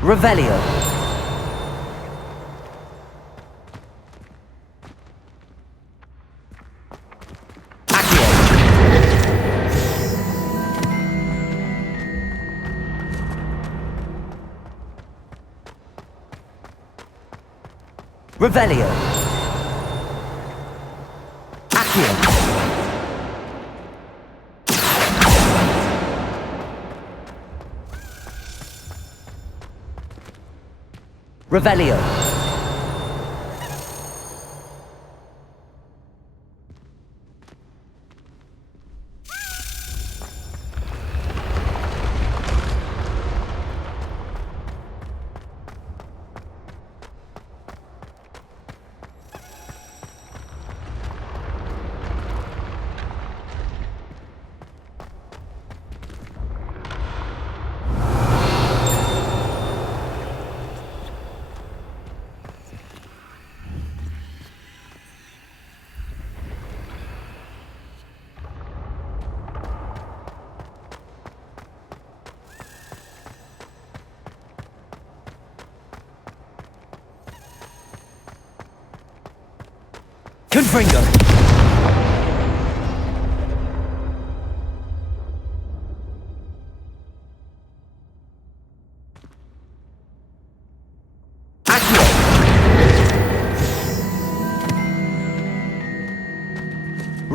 Revelio. Revelio. Accio. Revelio. Confringo!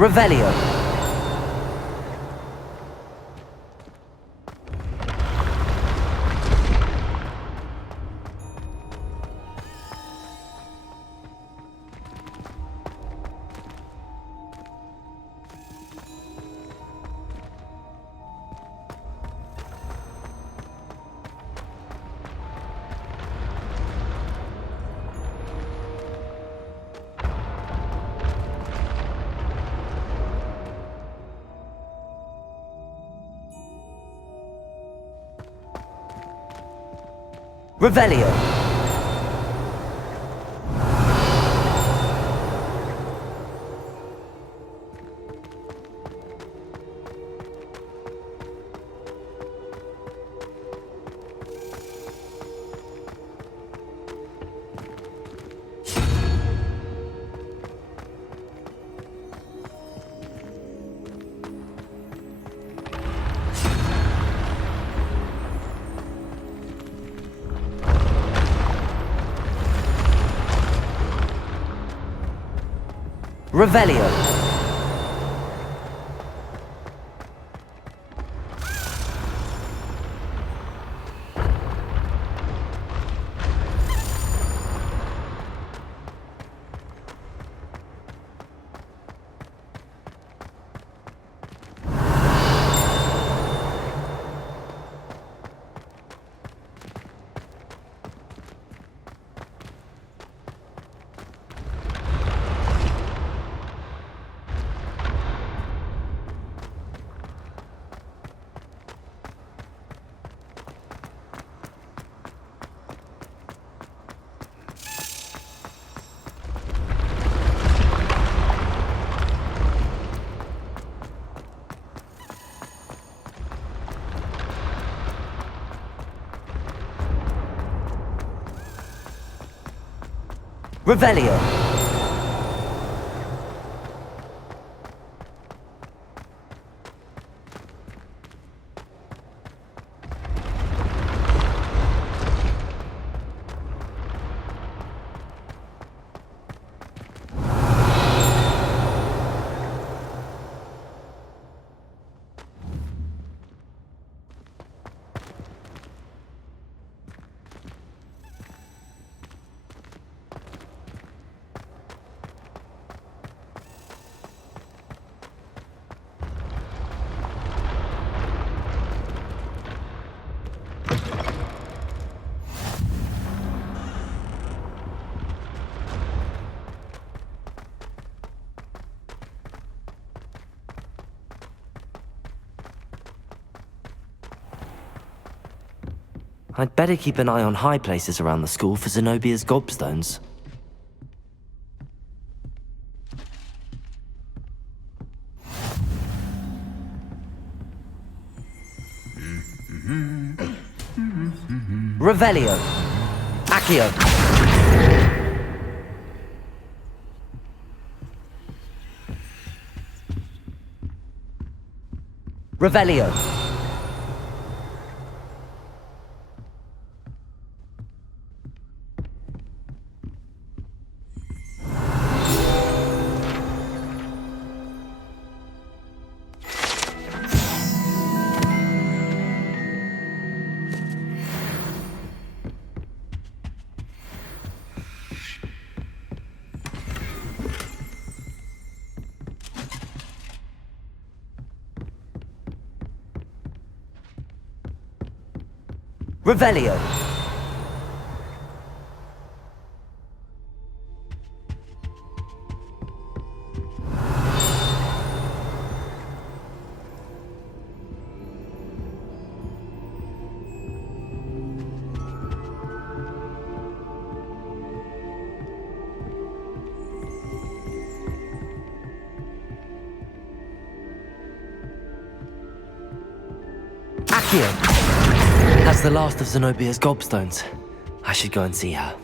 Revelio. Revelio. Revelio. Revelio. I'd better keep an eye on high places around the school for Zenobia's gobstones. Revelio. Accio. Revelio. Revelio. Accio. That's the last of Zenobia's gobstones. I should go and see her.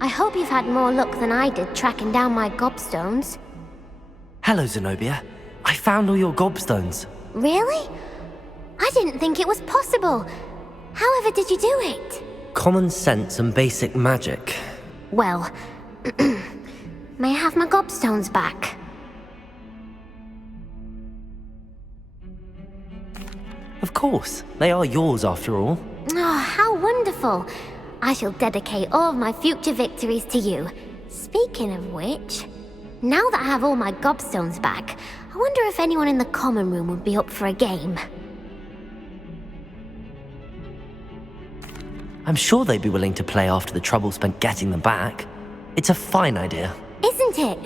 I hope you've had more luck than I did tracking down my gobstones. Hello, Zenobia. I found all your gobstones. Really? I didn't think it was possible. However did you do it? Common sense and basic magic. Well, may I have my gobstones back? Of course. They are yours after all. Oh, how wonderful. I shall dedicate all of my future victories to you. Speaking of which, now that I have all my gobstones back, I wonder if anyone in the common room would be up for a game. I'm sure they'd be willing to play after the trouble spent getting them back. It's a fine idea. Isn't it?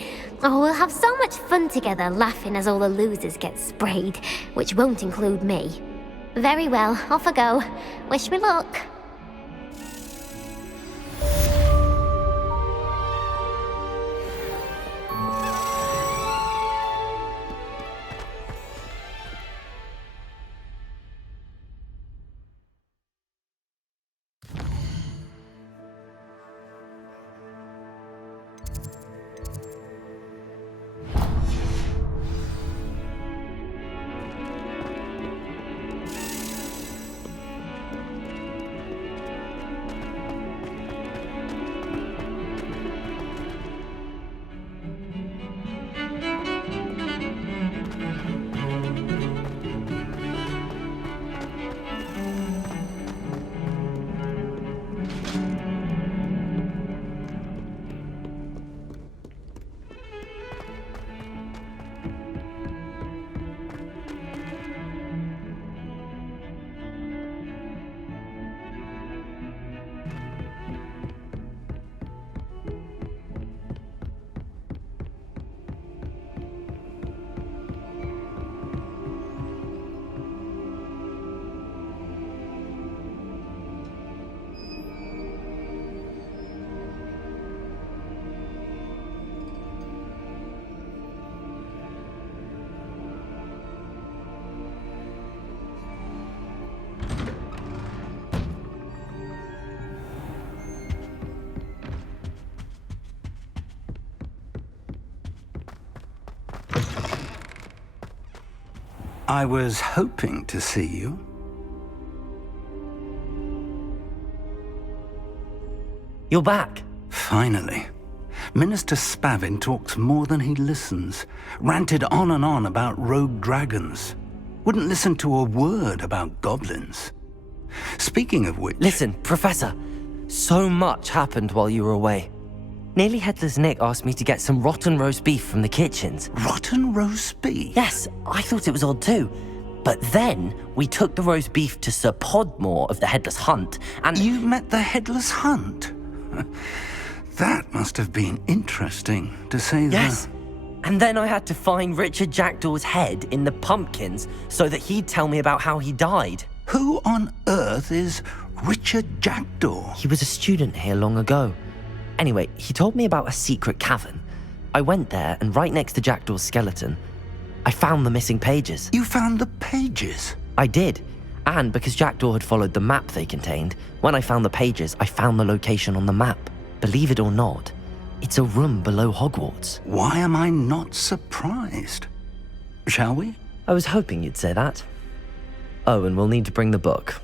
Oh, we'll have so much fun together laughing as all the losers get sprayed, which won't include me. Very well, off I go. Wish me luck. I was hoping to see you. You're back. Finally. Minister Spavin talks more than he listens. Ranted on and on about rogue dragons. Wouldn't listen to a word about goblins. Speaking of which... Listen, Professor. So much happened while you were away. Nearly Headless Nick asked me to get some rotten roast beef from the kitchens. Rotten roast beef? Yes, I thought it was odd too. But then we took the roast beef to Sir Podmore of the Headless Hunt, and... You met the Headless Hunt? That must have been interesting, to say the... Yes. And then I had to find Richard Jackdaw's head in the pumpkins so that he'd tell me about how he died. Who on earth is Richard Jackdaw? He was a student here long ago. Anyway, he told me about a secret cavern. I went there, and right next to Jackdaw's skeleton, I found the missing pages. You found the pages? I did. And because Jackdaw had followed the map they contained, when I found the pages, I found the location on the map. Believe it or not, it's a room below Hogwarts. Why am I not surprised? Shall we? I was hoping you'd say that. Oh, and we'll need to bring the book.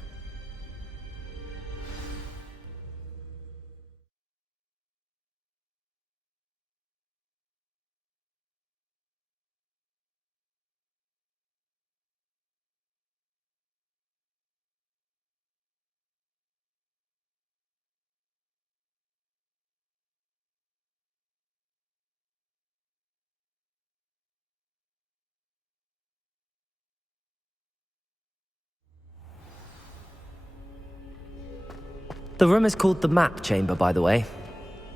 The room is called the Map Chamber, by the way.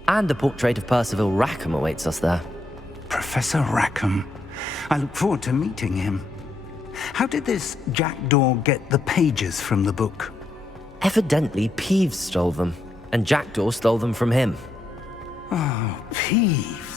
And a portrait of Percival Rackham awaits us there. Professor Rackham. I look forward to meeting him. How did this Jackdaw get the pages from the book? Evidently, Peeves stole them, and Jackdaw stole them from him. Oh, Peeves.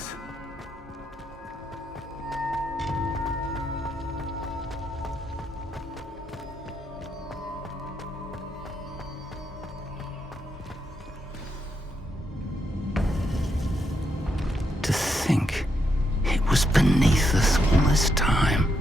was beneath us all this time.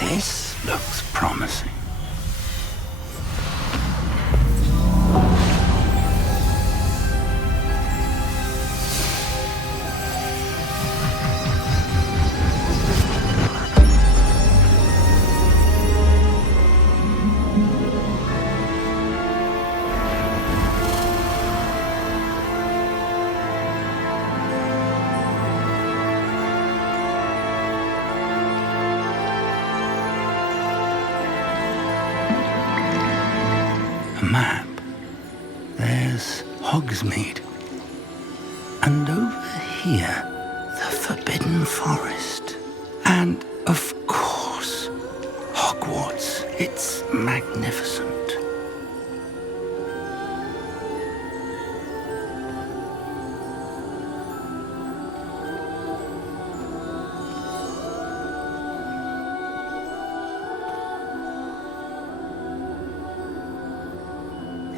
This looks promising. A map. There's Hogsmeade. And over here, the Forbidden Forest. And, of course, Hogwarts. It's magnificent.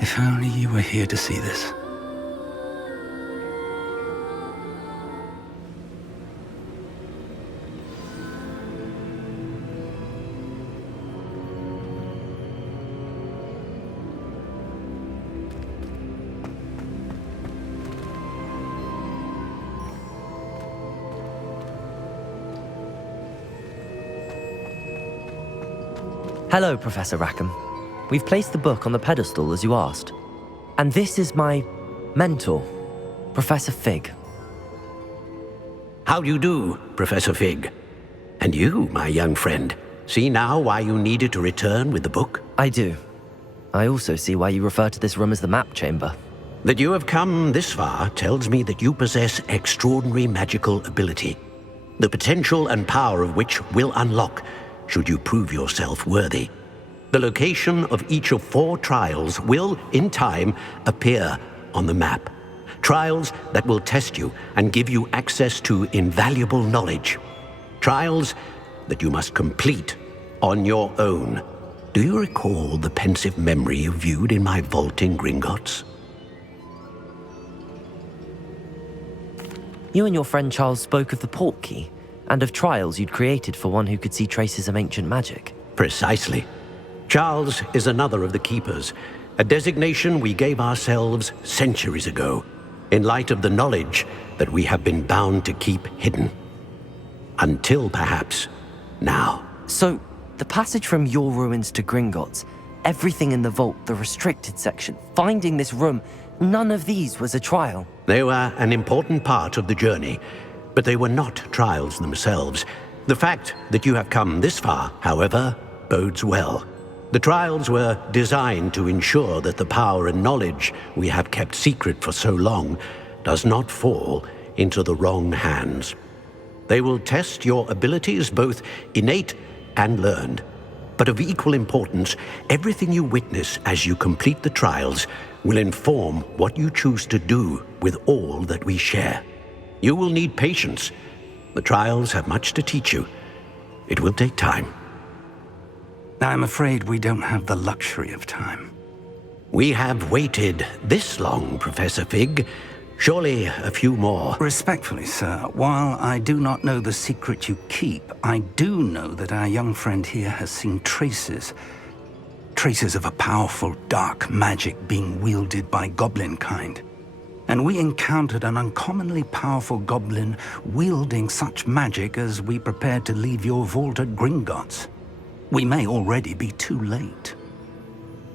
If only you were here to see this. Hello, Professor Rackham. We've placed the book on the pedestal as you asked. And this is my mentor, Professor Fig. How do you do, Professor Fig? And you, my young friend, see now why you needed to return with the book? I do. I also see why you refer to this room as the map chamber. That you have come this far tells me that you possess extraordinary magical ability, the potential and power of which will unlock should you prove yourself worthy. The location of each of 4 trials will, in time, appear on the map. Trials that will test you and give you access to invaluable knowledge. Trials that you must complete on your own. Do you recall the pensive memory you viewed in my vault in Gringotts? You and your friend Charles spoke of the portkey and of trials you'd created for one who could see traces of ancient magic. Precisely. Charles is another of the Keepers, a designation we gave ourselves centuries ago, in light of the knowledge that we have been bound to keep hidden. Until, perhaps, now. So, the passage from your ruins to Gringotts, everything in the vault, the restricted section, finding this room, none of these was a trial. They were an important part of the journey, but they were not trials themselves. The fact that you have come this far, however, bodes well. The trials were designed to ensure that the power and knowledge we have kept secret for so long does not fall into the wrong hands. They will test your abilities, both innate and learned. But of equal importance, everything you witness as you complete the trials will inform what you choose to do with all that we share. You will need patience. The trials have much to teach you. It will take time. I'm afraid we don't have the luxury of time. We have waited this long, Professor Fig. Surely a few more. Respectfully, sir, while I do not know the secret you keep, I do know that our young friend here has seen traces of a powerful dark magic being wielded by goblin kind. And we encountered an uncommonly powerful goblin wielding such magic as we prepared to leave your vault at Gringotts. We may already be too late.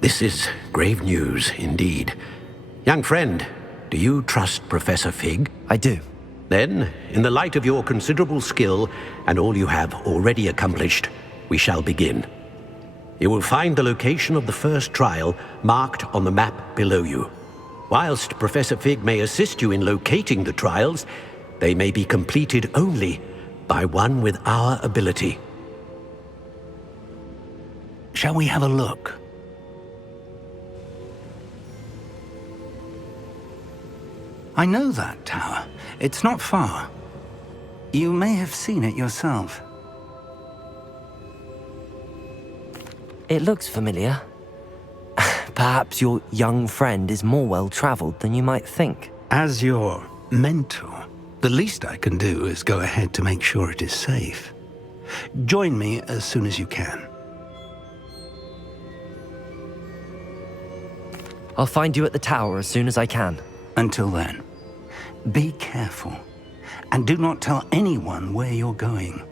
This is grave news indeed. Young friend, do you trust Professor Fig? I do. Then, in the light of your considerable skill and all you have already accomplished, we shall begin. You will find the location of the first trial marked on the map below you. Whilst Professor Fig may assist you in locating the trials, They may be completed only by one with our ability. Shall we have a look? I know that tower. It's not far. You may have seen it yourself. It looks familiar. Perhaps your young friend is more well-traveled than you might think. As your mentor, the least I can do is go ahead to make sure it is safe. Join me as soon as you can. I'll find you at the tower as soon as I can. Until then, be careful, and do not tell anyone where you're going.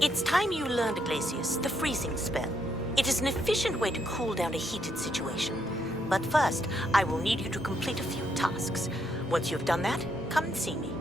It's time you learned, Iglesias, the freezing spell. It is an efficient way to cool down a heated situation. But first, I will need you to complete a few tasks. Once you've done that, come and see me.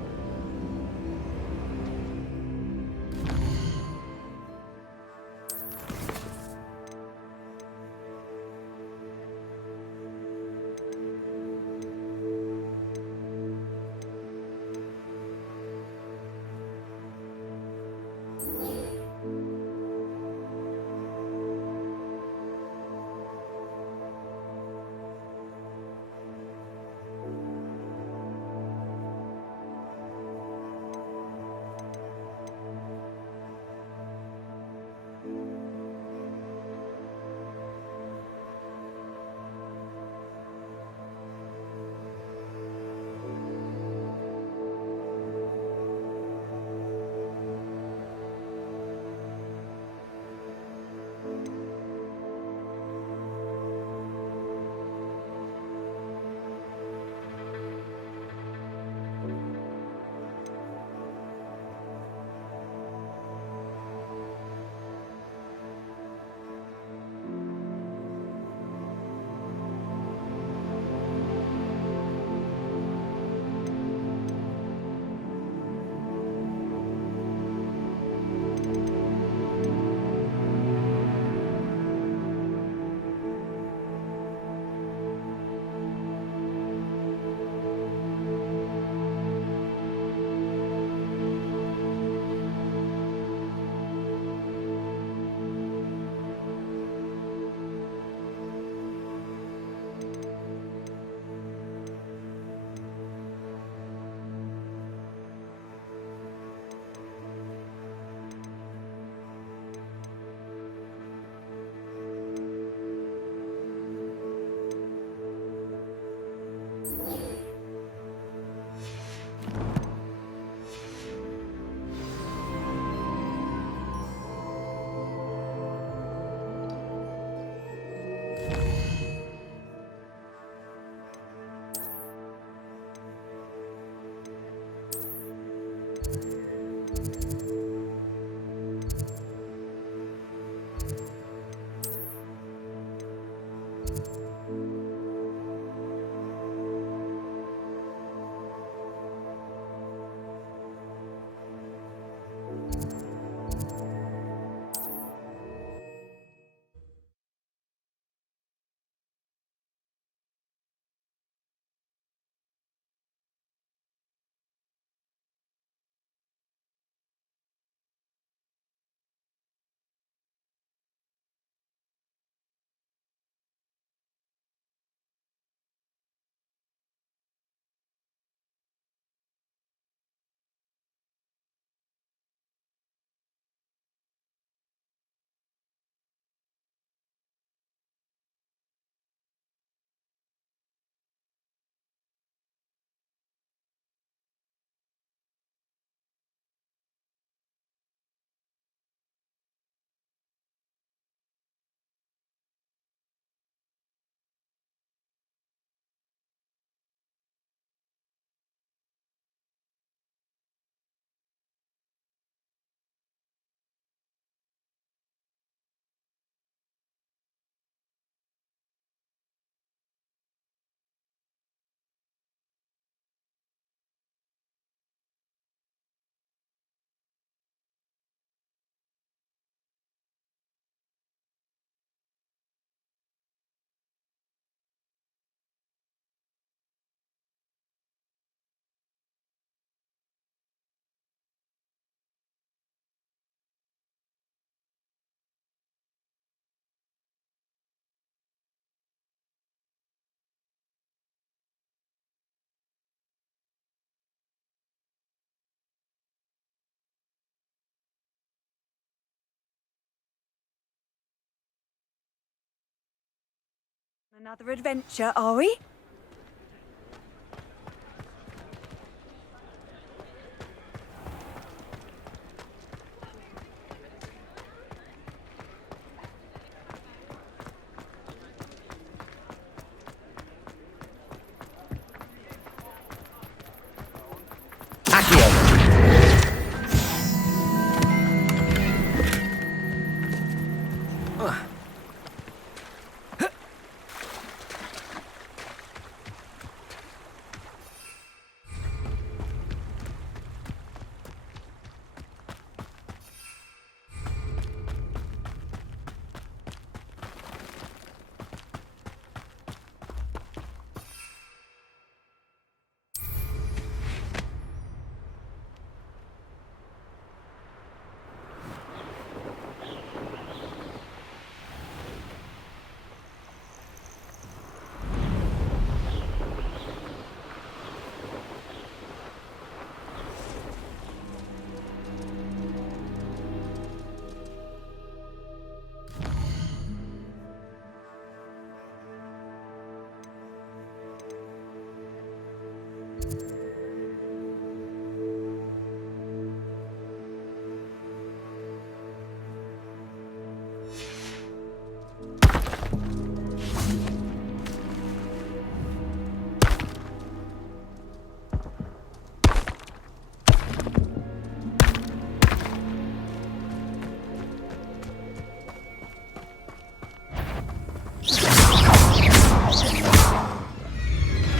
Another adventure, are we?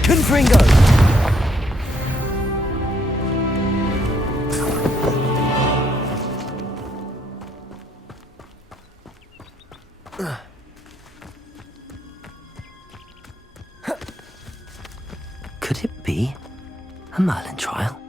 Confringo! Could it be a Merlin trial?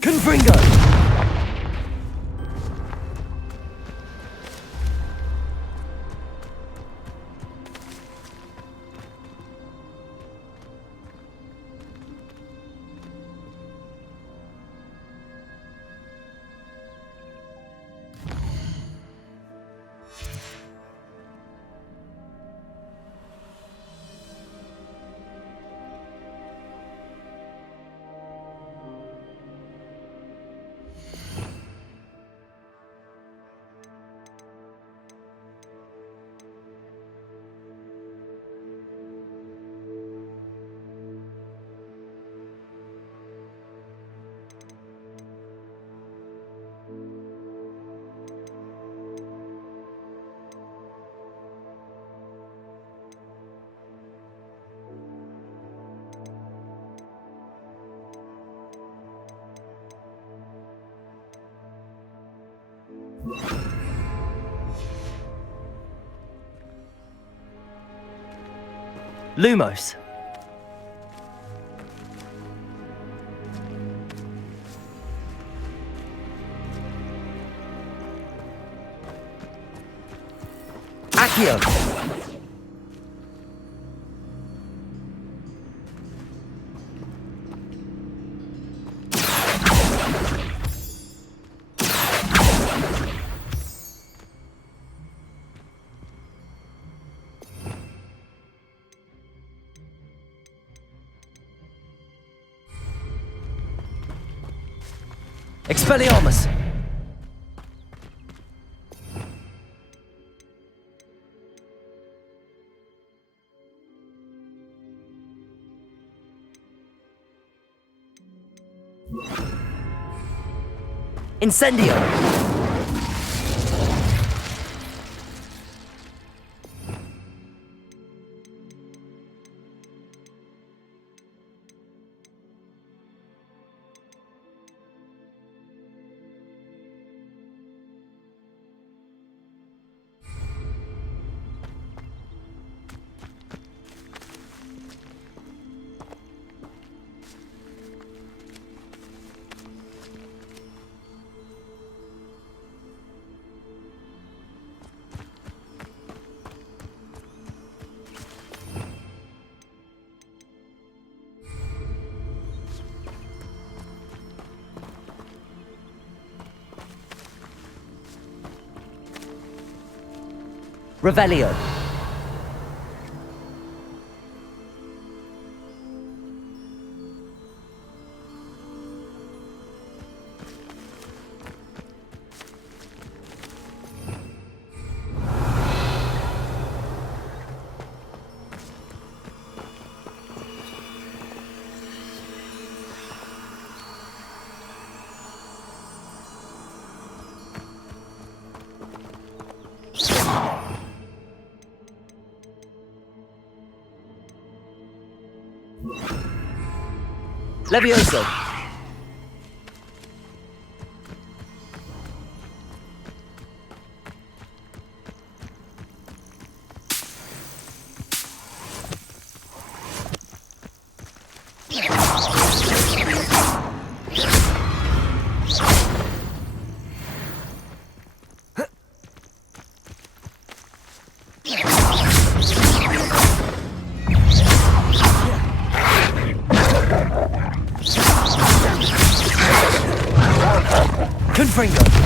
Confringo! Lumos. Accio. Expelliarmus! Incendio! Revelio. Levioso. Confringo.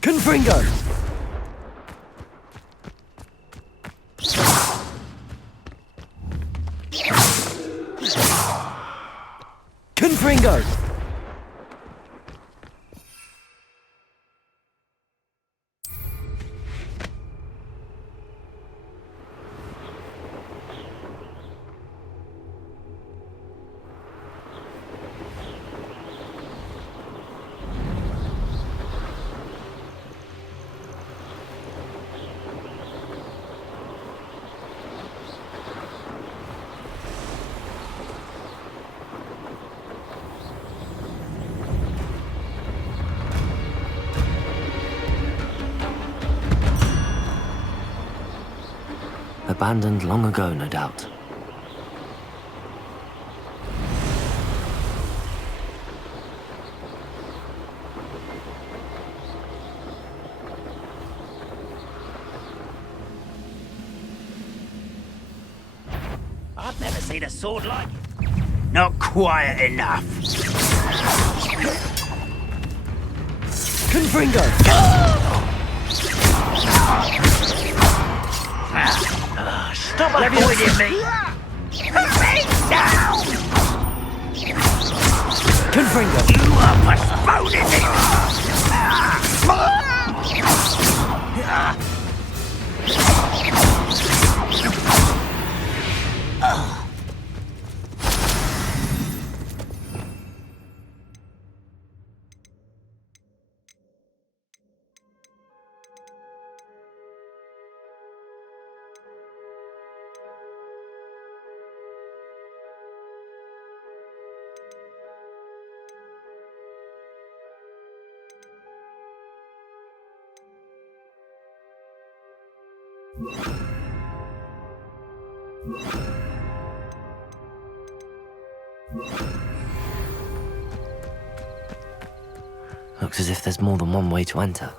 Confringo! Confringo! Abandoned long ago, no doubt. seen a sword like it. Not quiet enough. Confringo! Stop avoiding me! Down! Confringo! You are postponing it! Looks as if there's more than one way to enter.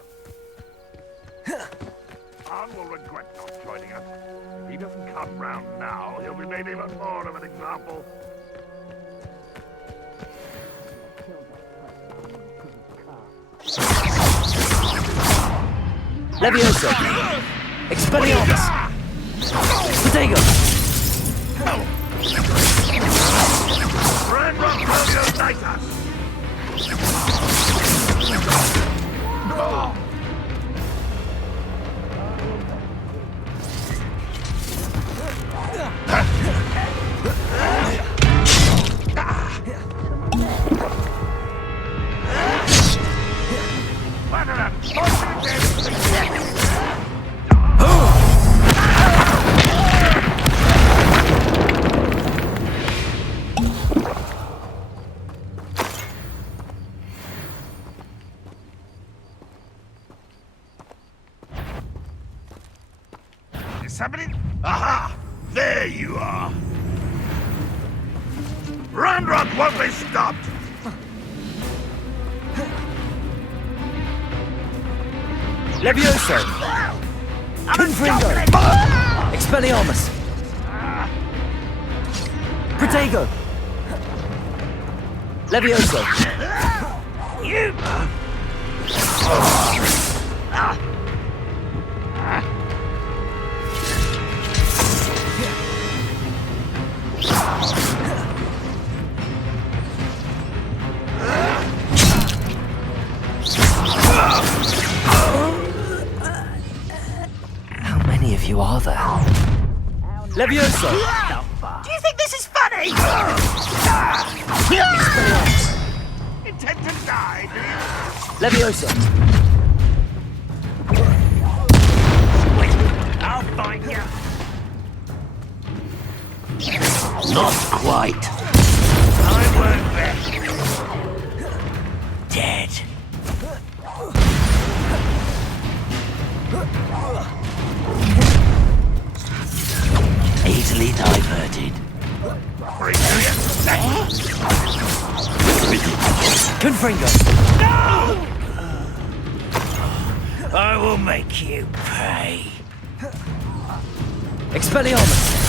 Arn will regret not joining us. If he doesn't come round now, he'll be made even more of an example. Levioso! Expelliarmus! Protego! Somebody? Aha! There you are! Ranrock won't be stopped! Levioso! Confringo! Expelliarmus! Protego! Levioso! You! How many of you are there? Levioso! Do you think this is funny? Intent to die, do you? Levioso! I'll find you. Not quite. I won't be. Dead. Easily diverted. Confringo! No! I will make you pay. Expelliarmus!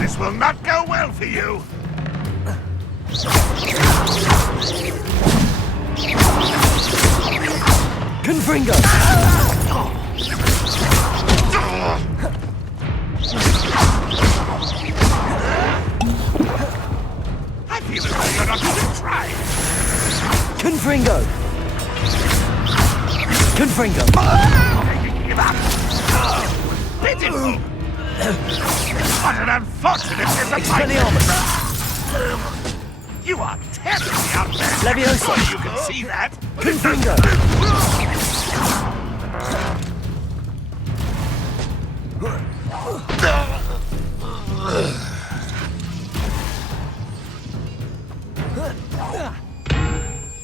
This will not go well for you! Confringo! I feel as though you're not even trying! Confringo! Confringo! Give up! Pitiful! What an unfortunate disappointment! You are terribly outmatched! Levioso! You can see that! Confringo!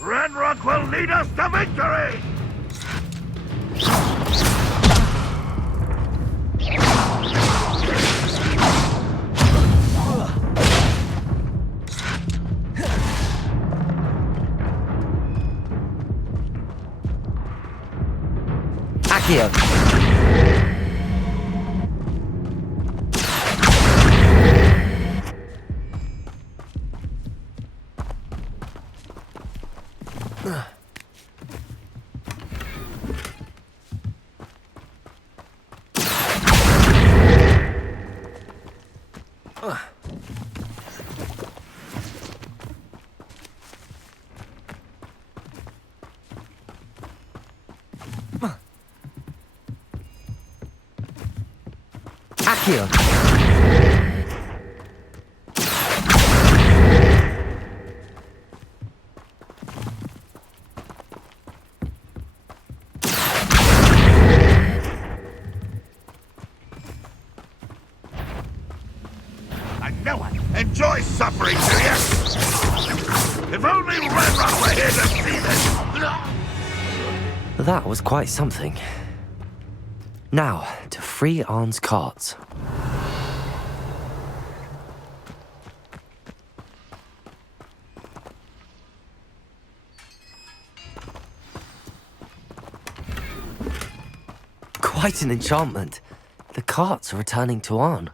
Ranrock will lead us to victory! Accio! Accio! I know it. Enjoy suffering, do you? If only Redruff were here to see this! That was quite something. Now, to free Arn's carts. Quite an enchantment. The carts are returning to Arn.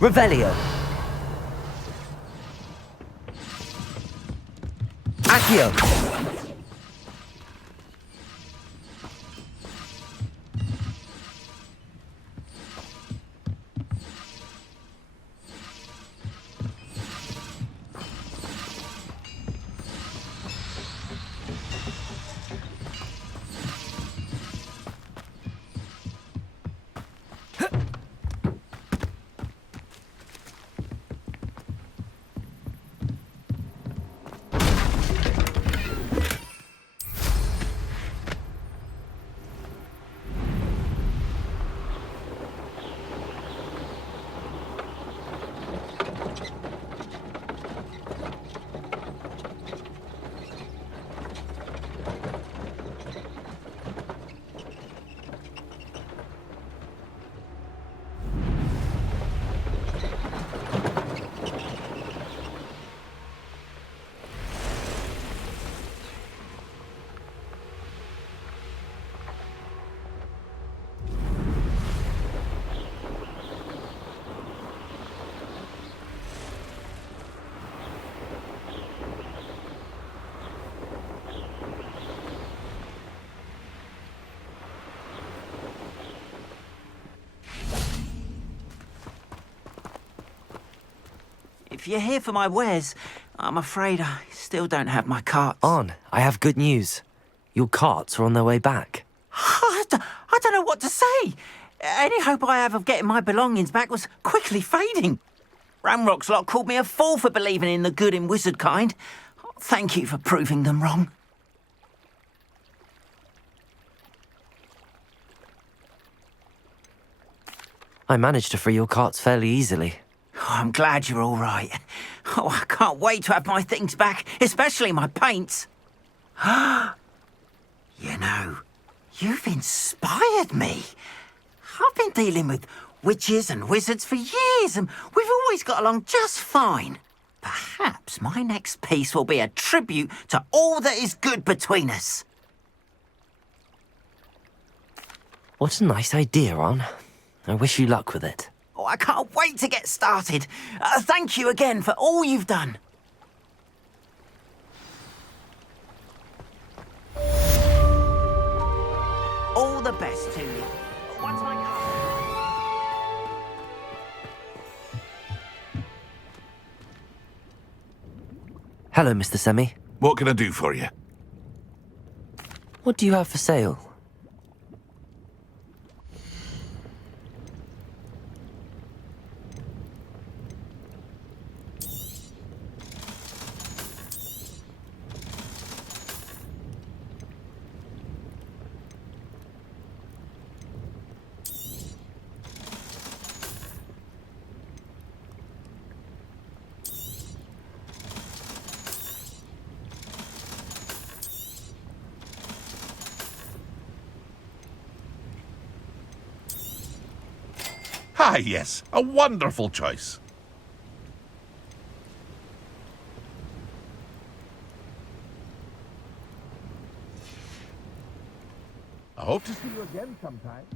Revelio. Accio. If you're here for my wares, I'm afraid I still don't have my carts. Arn, I have good news. Your carts are on their way back. I don't know what to say. Any hope I have of getting my belongings back was quickly fading. Ramrock's lot called me a fool for believing in the good in wizard kind. Thank you for proving them wrong. I managed to free your carts fairly easily. Oh, I'm glad you're all right. Oh, I can't wait to have my things back, especially my paints. You know, you've inspired me. I've been dealing with witches and wizards for years, and we've always got along just fine. Perhaps my next piece will be a tribute to all that is good between us. What a nice idea, Arn. I wish you luck with it. Oh, I can't wait to get started. Thank you again for all you've done. All the best to you. Once my Hello, Mr. Semi. What can I do for you? What do you have for sale? Ah, yes, a wonderful choice. I hope to see you again sometime.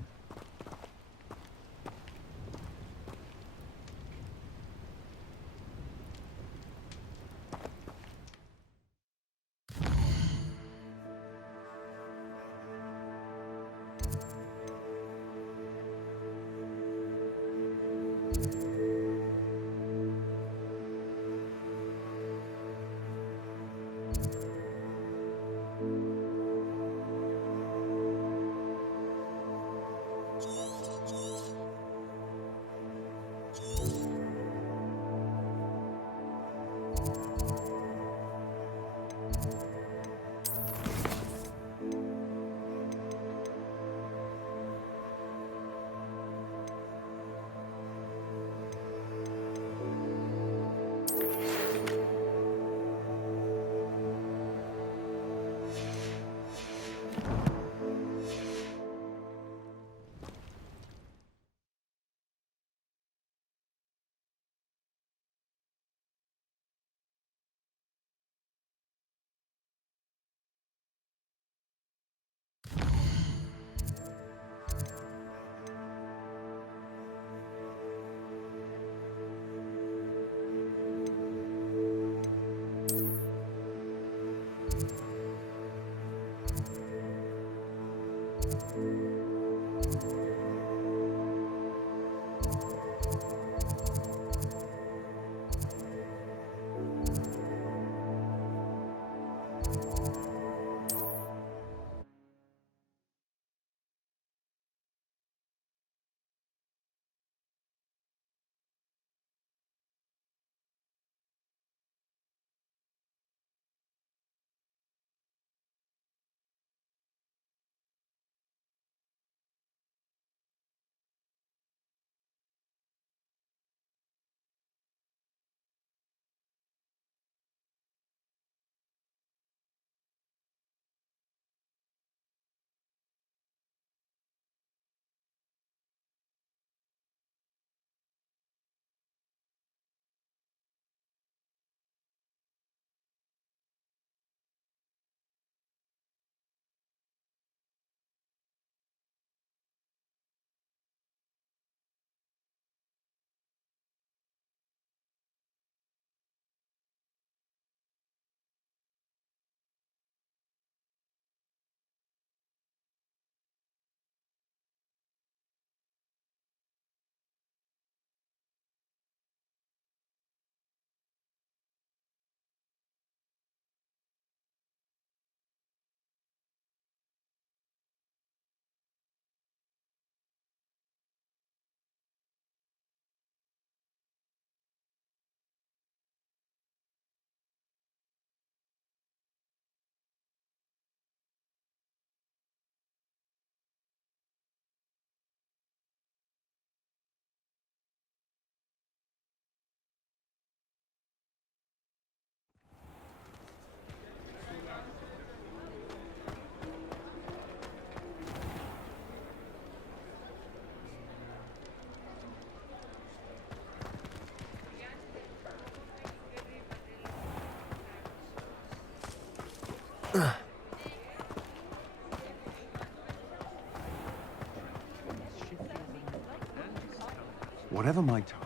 Whatever my task,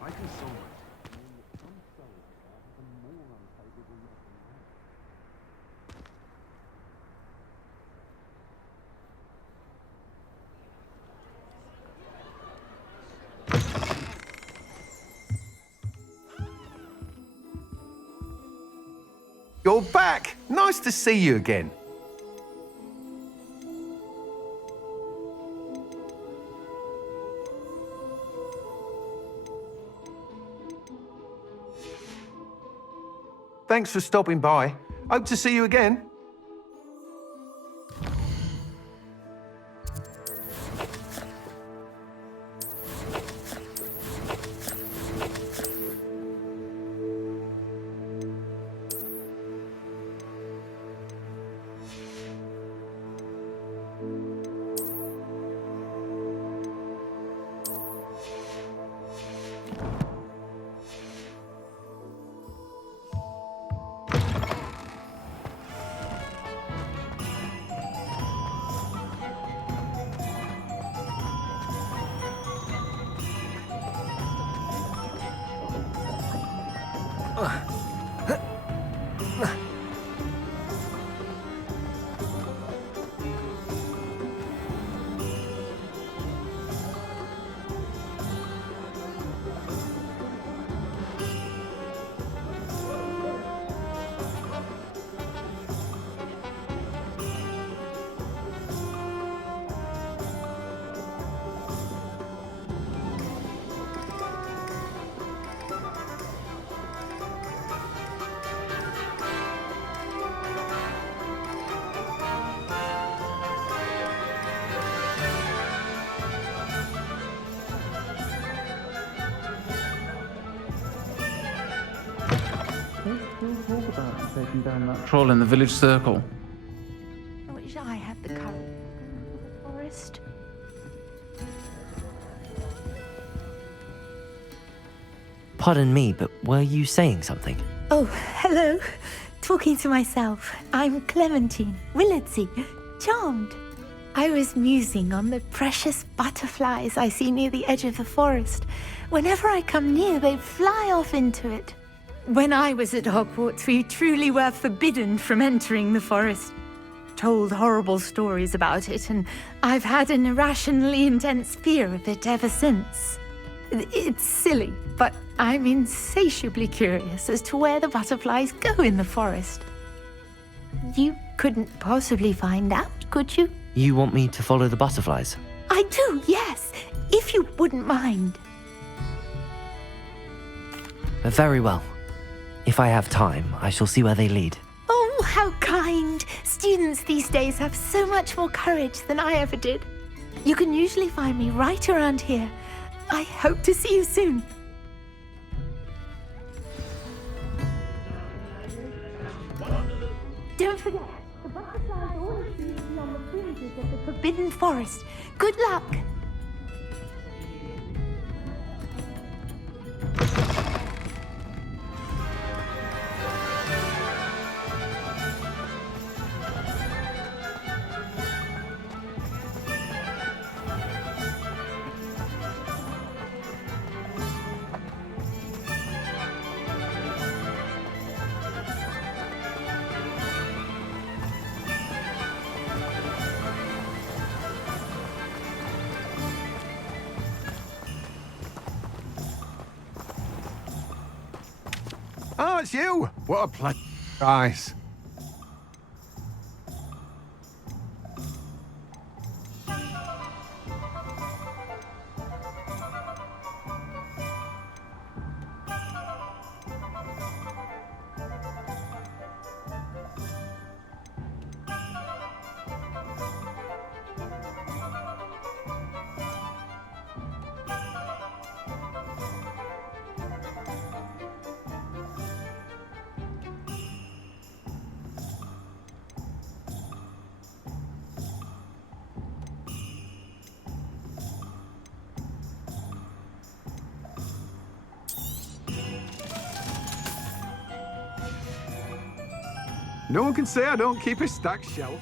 I can solve it. You're back! Nice to see you again. Thanks for stopping by. Hope to see you again. Talk about taking down that troll in the village circle. I wish I had the courage of the forest. Pardon me, but were you saying something? Oh, hello. Talking to myself. I'm Clementine, Willardsey, charmed. I was musing on the precious butterflies I see near the edge of the forest. Whenever I come near, they fly off into it. When I was at Hogwarts, we truly were forbidden from entering the forest. told horrible stories about it, and I've had an irrationally intense fear of it ever since. It's silly, but I'm insatiably curious as to where the butterflies go in the forest. You couldn't possibly find out, could you? You want me to follow the butterflies? I do, yes, if you wouldn't mind. Very well. If I have time, I shall see where they lead. Oh, how kind! Students these days have so much more courage than I ever did. You can usually find me right around here. I hope to see you soon. Don't forget, the butterflies always seem to be on the fringes of the Forbidden Forest. Good luck! Oh, it's you! What a pleasure. Guys. No one can say I don't keep a stacked shelf.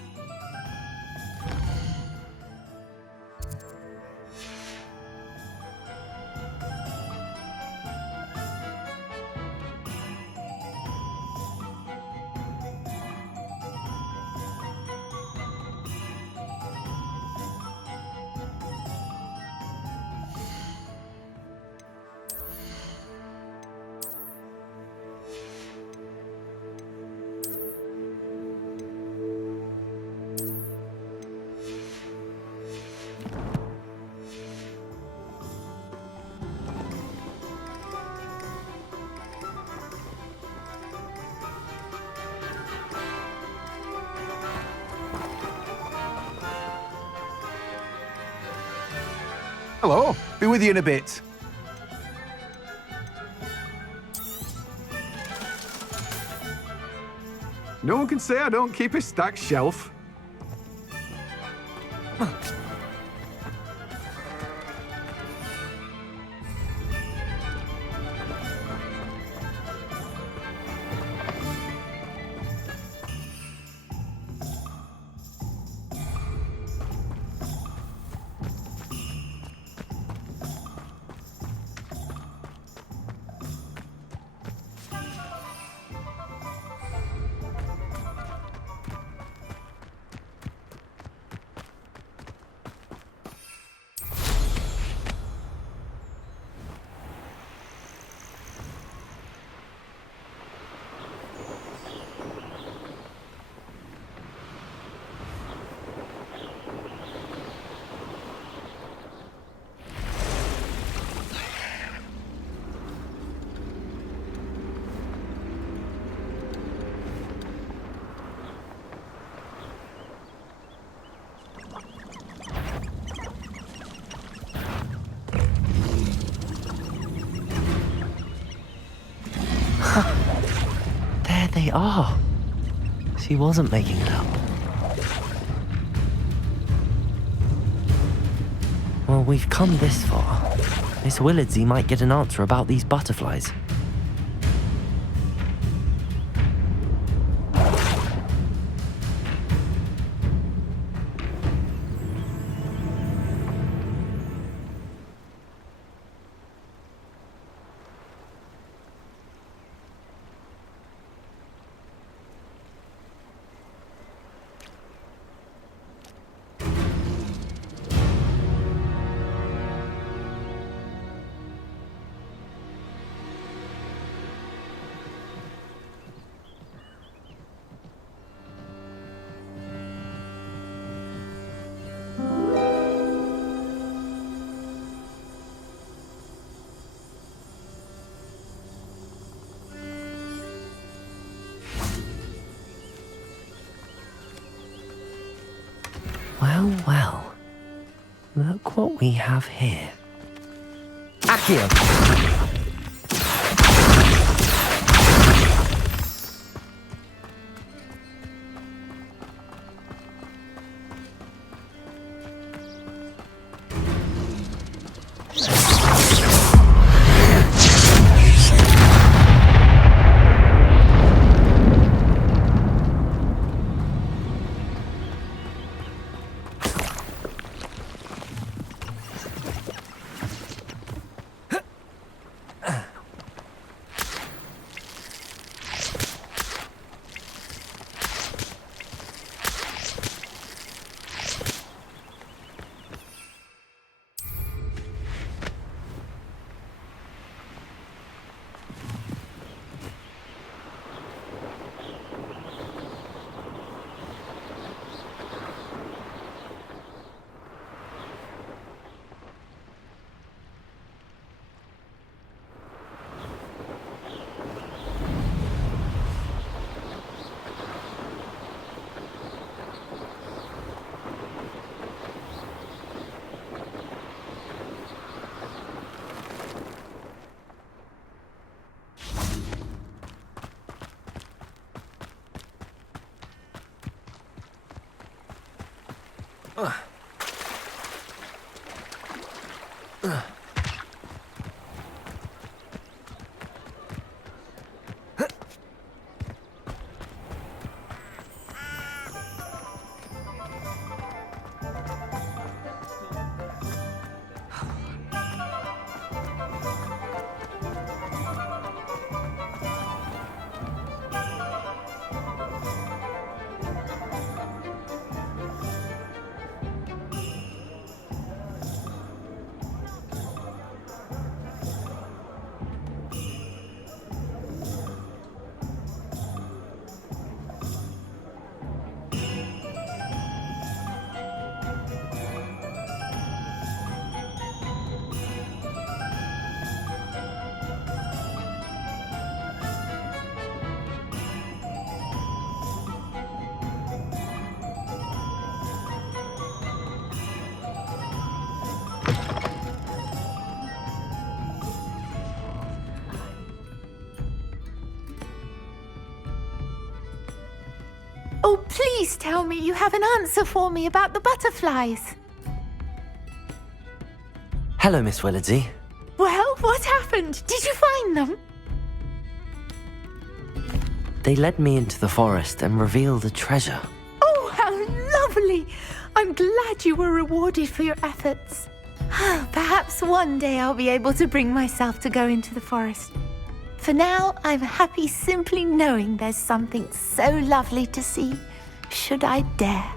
Hello, be with you in a bit. No one can say I don't keep a stacked shelf. There they are. She wasn't making it up. Well, we've come this far. Miss Willardsey might get an answer about these butterflies. Well, well. Look what we have here. Accio! Oh, please tell me you have an answer for me about the butterflies. Hello, Miss Willardsey. Well, what happened? Did you find them? They led me into the forest and revealed a treasure. Oh, how lovely! I'm glad you were rewarded for your efforts. Perhaps one day I'll be able to bring myself to go into the forest. For now, I'm happy simply knowing there's something so lovely to see, should I dare.